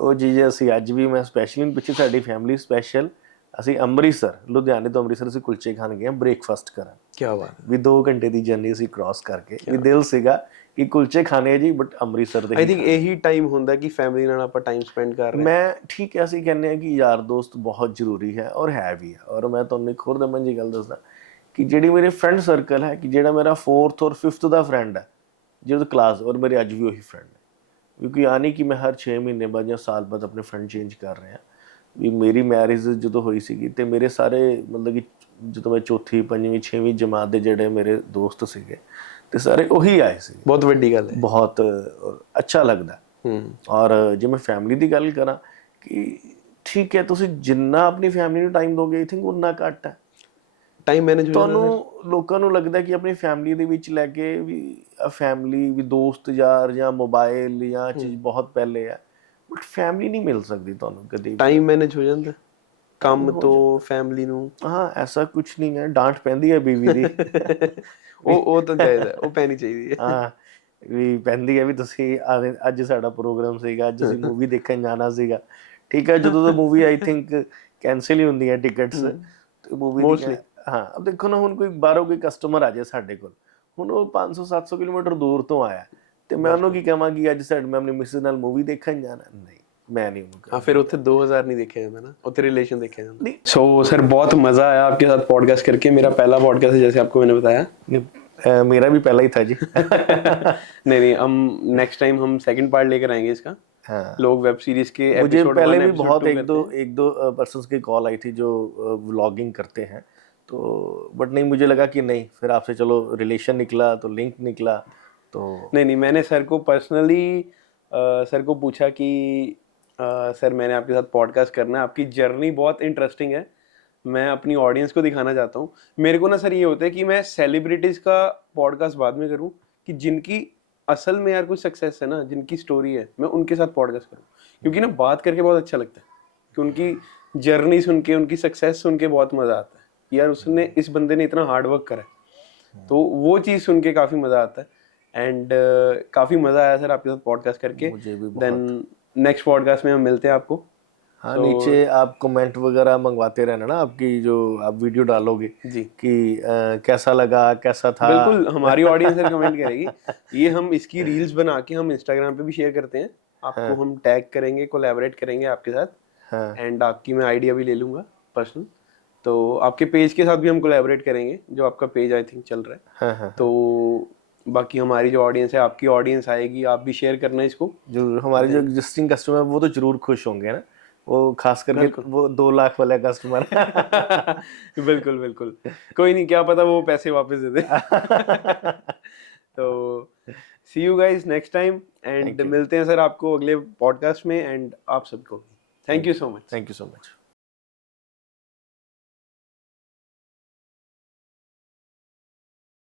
ਉਹ ਚੀਜ਼ ਅਸੀਂ ਅੱਜ ਵੀ, ਮੈਂ ਸਪੈਸ਼ਲੀ ਪਿੱਛੇ ਸਾਡੀ ਫੈਮਿਲੀ ਸਪੈਸ਼ਲ ਅਸੀਂ ਅੰਮ੍ਰਿਤਸਰ, ਲੁਧਿਆਣੇ ਤੋਂ ਅੰਮ੍ਰਿਤਸਰ ਅਸੀਂ ਕੁਲਚੇ ਖਾਣ ਗਏ, ਬ੍ਰੇਕਫਾਸਟ ਕਰਨ। ਕੀ ਬਾਤ ਵੀ 2 ਘੰਟੇ ਦੀ ਜਰਨੀ ਅਸੀਂ ਕ੍ਰਾਸ ਕਰਕੇ, ਵੀ ਦਿਲ ਸੀਗਾ ਕਿ ਕੁਲਚੇ ਖਾਣੇ ਜੀ, ਬਟ ਅੰਮ੍ਰਿਤਸਰ ਦੇ। ਆਈ ਥਿੰਕ ਇਹੀ ਟਾਈਮ ਹੁੰਦਾ ਕਿ ਫੈਮਿਲੀ ਨਾਲ ਆਪਾਂ ਟਾਈਮ ਸਪੈਂਡ ਕਰ ਰਹੇ ਹਾਂ। ਮੈਂ ਠੀਕ ਹੈ, ਅਸੀਂ ਕਹਿੰਦੇ ਹਾਂ ਕਿ ਯਾਰ ਦੋਸਤ ਬਹੁਤ ਜ਼ਰੂਰੀ ਹੈ ਔਰ ਹੈ ਵੀ ਹੈ। ਔਰ ਮੈਂ ਤੁਹਾਨੂੰ ਇੱਕ ਹੋਰ ਦਮਨ ਜੀ ਗੱਲ ਦੱਸਦਾ ਕਿ ਜਿਹੜੀ ਮੇਰੇ ਫਰੈਂਡ ਸਰਕਲ ਹੈ, ਕਿ ਜਿਹੜਾ ਮੇਰਾ 4th ਔਰ 5th ਦਾ ਫਰੈਂਡ ਹੈ ਜਿਹਦੇ ਕਲਾਸ, ਔਰ ਮੇਰੇ ਅੱਜ ਵੀ ਉਹੀ ਫਰੈਂਡ ਹੈ। ਕਿਉਂਕਿ ਆ ਨਹੀਂ ਕਿ ਮੈਂ ਹਰ 6 ਮਹੀਨੇ ਬਾਅਦ ਜਾਂ ਸਾਲ ਬਾਅਦ ਆਪਣੇ ਫਰੈਂਡ ਚੇਂਜ ਕਰ ਰਿਹਾ। ਵੀ ਮੇਰੀ ਮੈਰਿਜ ਜਦੋਂ ਹੋਈ ਸੀਗੀ ਤੇ ਮੇਰੇ ਸਾਰੇ ਮਤਲਬ ਕਿ ਜਦੋਂ ਮੈਂ 4th 5th 6ਵੀਂ ਜਮਾਤ ਦੇ ਜਿਹੜੇ ਮੇਰੇ ਦੋਸਤ ਸੀਗੇ ਤੇ ਸਾਰੇ ਉਹੀ ਆਏ ਸੀ। ਬਹੁਤ ਵੱਡੀ ਗੱਲ ਹੈ, ਬਹੁਤ ਅੱਛਾ ਲੱਗਦਾ। ਔਰ ਜੇ ਮੈਂ ਫੈਮਿਲੀ ਦੀ ਗੱਲ ਕਰਾਂ ਕਿ ਠੀਕ ਹੈ, ਤੁਸੀਂ ਜਿੰਨਾ ਆਪਣੀ ਫੈਮਿਲੀ ਨੂੰ ਟਾਈਮ ਦੋਗੇ ਆਈ ਥਿੰਕ ਉਨਾ ਘੱਟ ਹੈ। ਟਾਈਮ ਮੈਨੇਜ ਹੋ ਜਾਂਦਾ। ਤੁਹਾਨੂੰ ਲੋਕਾਂ ਨੂੰ ਲੱਗਦਾ ਕਿ ਆਪਣੀ ਫੈਮਿਲੀ ਦੇ ਵਿੱਚ ਲੈ ਕੇ ਵੀ ਫੈਮਿਲੀ ਵੀ ਦੋਸਤ ਯਾਰ ਜਾਂ ਮੋਬਾਈਲ ਜਾਂ ਚੀਜ਼ ਬਹੁਤ ਪਹਿਲੇ ਹੈ, ਬਟ ਫੈਮਿਲੀ ਨਹੀਂ ਮਿਲ ਸਕਦੀ ਤੁਹਾਨੂੰ ਕਦੇ। ਟਾਈਮ ਮੈਨੇਜ ਹੋ ਜਾਂਦਾ ਕੰਮ ਤੋਂ ਫੈਮਿਲੀ ਨੂੰ। ਹਾਂ, ਐਸਾ ਕੁਝ ਨਹੀਂ ਹੈ, ਡਾਂਟ ਪੈਂਦੀ ਹੈ ਬੀਵੀ ਦੀ। ਉਹ ਤਾਂ ਚਾਹੀਦਾ, ਉਹ ਪੈਣੀ ਚਾਹੀਦੀ ਹੈ। ਹਾਂ, ਵੀ ਪੈਂਦੀ ਹੈ ਵੀ ਤੁਸੀਂ ਅੱਜ ਸਾਡਾ ਪ੍ਰੋਗਰਾਮ ਸੀਗਾ, ਅੱਜ ਅਸੀਂ ਮੂਵੀ ਦੇਖਣ ਜਾਣਾ ਸੀਗਾ, ਠੀਕ ਹੈ। ਜਦੋਂ ਤੋਂ ਮੂਵੀ ਆਈ ਥਿੰਕ ਕੈਂਸਲ ਹੀ ਹੁੰਦੀਆਂ ਟਿਕਟਸ ਤੇ ਮੂਵੀ ਦੀ। ਹਾਂ, ਅਬ ਦੇਖੋ ਨਾ, ਹੁਣ ਕੋਈ ਬਾਹਰੋਂ ਕੋਈ ਕਸਟਮਰ ਆ ਜਾਏ ਸਾਡੇ ਕੋਲ, ਹੁਣ ਉਹ 500-700 ਕਿਲੋਮੀਟਰ ਦੂਰ ਤੋਂ ਆਇਆ ਤੇ ਮੈਂ ਉਹਨੂੰ ਕੀ ਕਹਾਂ ਕਿ ਅੱਜ ਸਾਡੇ ਮੈਂ ਆਪਣੀ ਮਿਸਿਸ ਨਾਲ ਮੂਵੀ ਦੇਖਣ ਜਾਣਾ, ਨਹੀਂ मैं नहीं हूँ। हाँ, फिर उत्थे 2000 नहीं देखा जाता ना, उत्थे रिलेशन देखा जाता। सो सर बहुत मज़ा आया आपके साथ पॉडकास्ट करके। मेरा पहला पॉडकास्ट है, जैसे आपको मैंने बताया। मेरा भी पहला ही था जी। नहीं, हम नेक्स्ट टाइम हम सेकंड पार्ट लेकर आएंगे इसका। हाँ, लोग वेब सीरीज के मुझे पहले भी बहुत एक दो पर्सन्स की कॉल आई थी जो व्लॉगिंग करते हैं, तो बट नहीं, मुझे लगा कि नहीं, फिर आपसे चलो रिलेशन निकला तो लिंक निकला तो नहीं, मैंने सर को पर्सनली सर को पूछा कि सर मैंने आपके साथ पॉडकास्ट करना है, आपकी जर्नी बहुत इंटरेस्टिंग है, मैं अपनी ऑडियंस को दिखाना चाहता हूँ। मेरे को ना सर ये होता है कि मैं सेलिब्रिटीज़ का पॉडकास्ट बाद में करूँ, कि जिनकी असल में यार कुछ सक्सेस है ना, जिनकी स्टोरी है, मैं उनके साथ पॉडकास्ट करूँ, क्योंकि ना बात करके बहुत अच्छा लगता है कि उनकी जर्नी सुन के, उनकी सक्सेस सुन के बहुत मज़ा आता है कि यार उसने, इस बंदे ने इतना हार्ड वर्क करा है, तो वो चीज़ सुन के काफ़ी मज़ा आता है। एंड काफ़ी मज़ा आया सर आपके साथ पॉडकास्ट करके। मुझे भी बहुत। देन नेक्स्ट पॉडकास्ट में हम मिलते हैं आपको। हाँ, नीचे आप कमेंट वगैरह मंगवाते रहना ना, आपकी जो आप वीडियो डालोगे जी कि कैसा लगा, कैसा था। बिल्कुल, हमारी ऑडियंस सर कमेंट करेगी। ये हम इसकी रील्स बना के हम इंस्टाग्राम पे भी शेयर करते हैं, आपको हम टैग करेंगे, कोलैबोरेट करेंगे आपके साथ। हाँ एंड आपकी मैं आइडिया भी ले लूँगा पर्सनल, तो आपके पेज के साथ भी हम कोलैबोरेट करेंगे, जो आपका पेज आई थिंक चल रहा है। हाँ हाँ। तो बाकी हमारी जो ऑडियंस है, आपकी ऑडियंस आएगी, आप भी शेयर करना इसको। जरूर, हमारे जो एग्जिस्टिंग कस्टमर वो तो जरूर खुश होंगे ना, वो खास करके वो 2 लाख वाले कस्टमर। बिल्कुल बिल्कुल, कोई नहीं, क्या पता वो पैसे वापस दे दे। तो see you guys next time, and मिलते हैं सर आपको अगले पॉडकास्ट में, एंड आप सबको thank you so much. Thank you so much.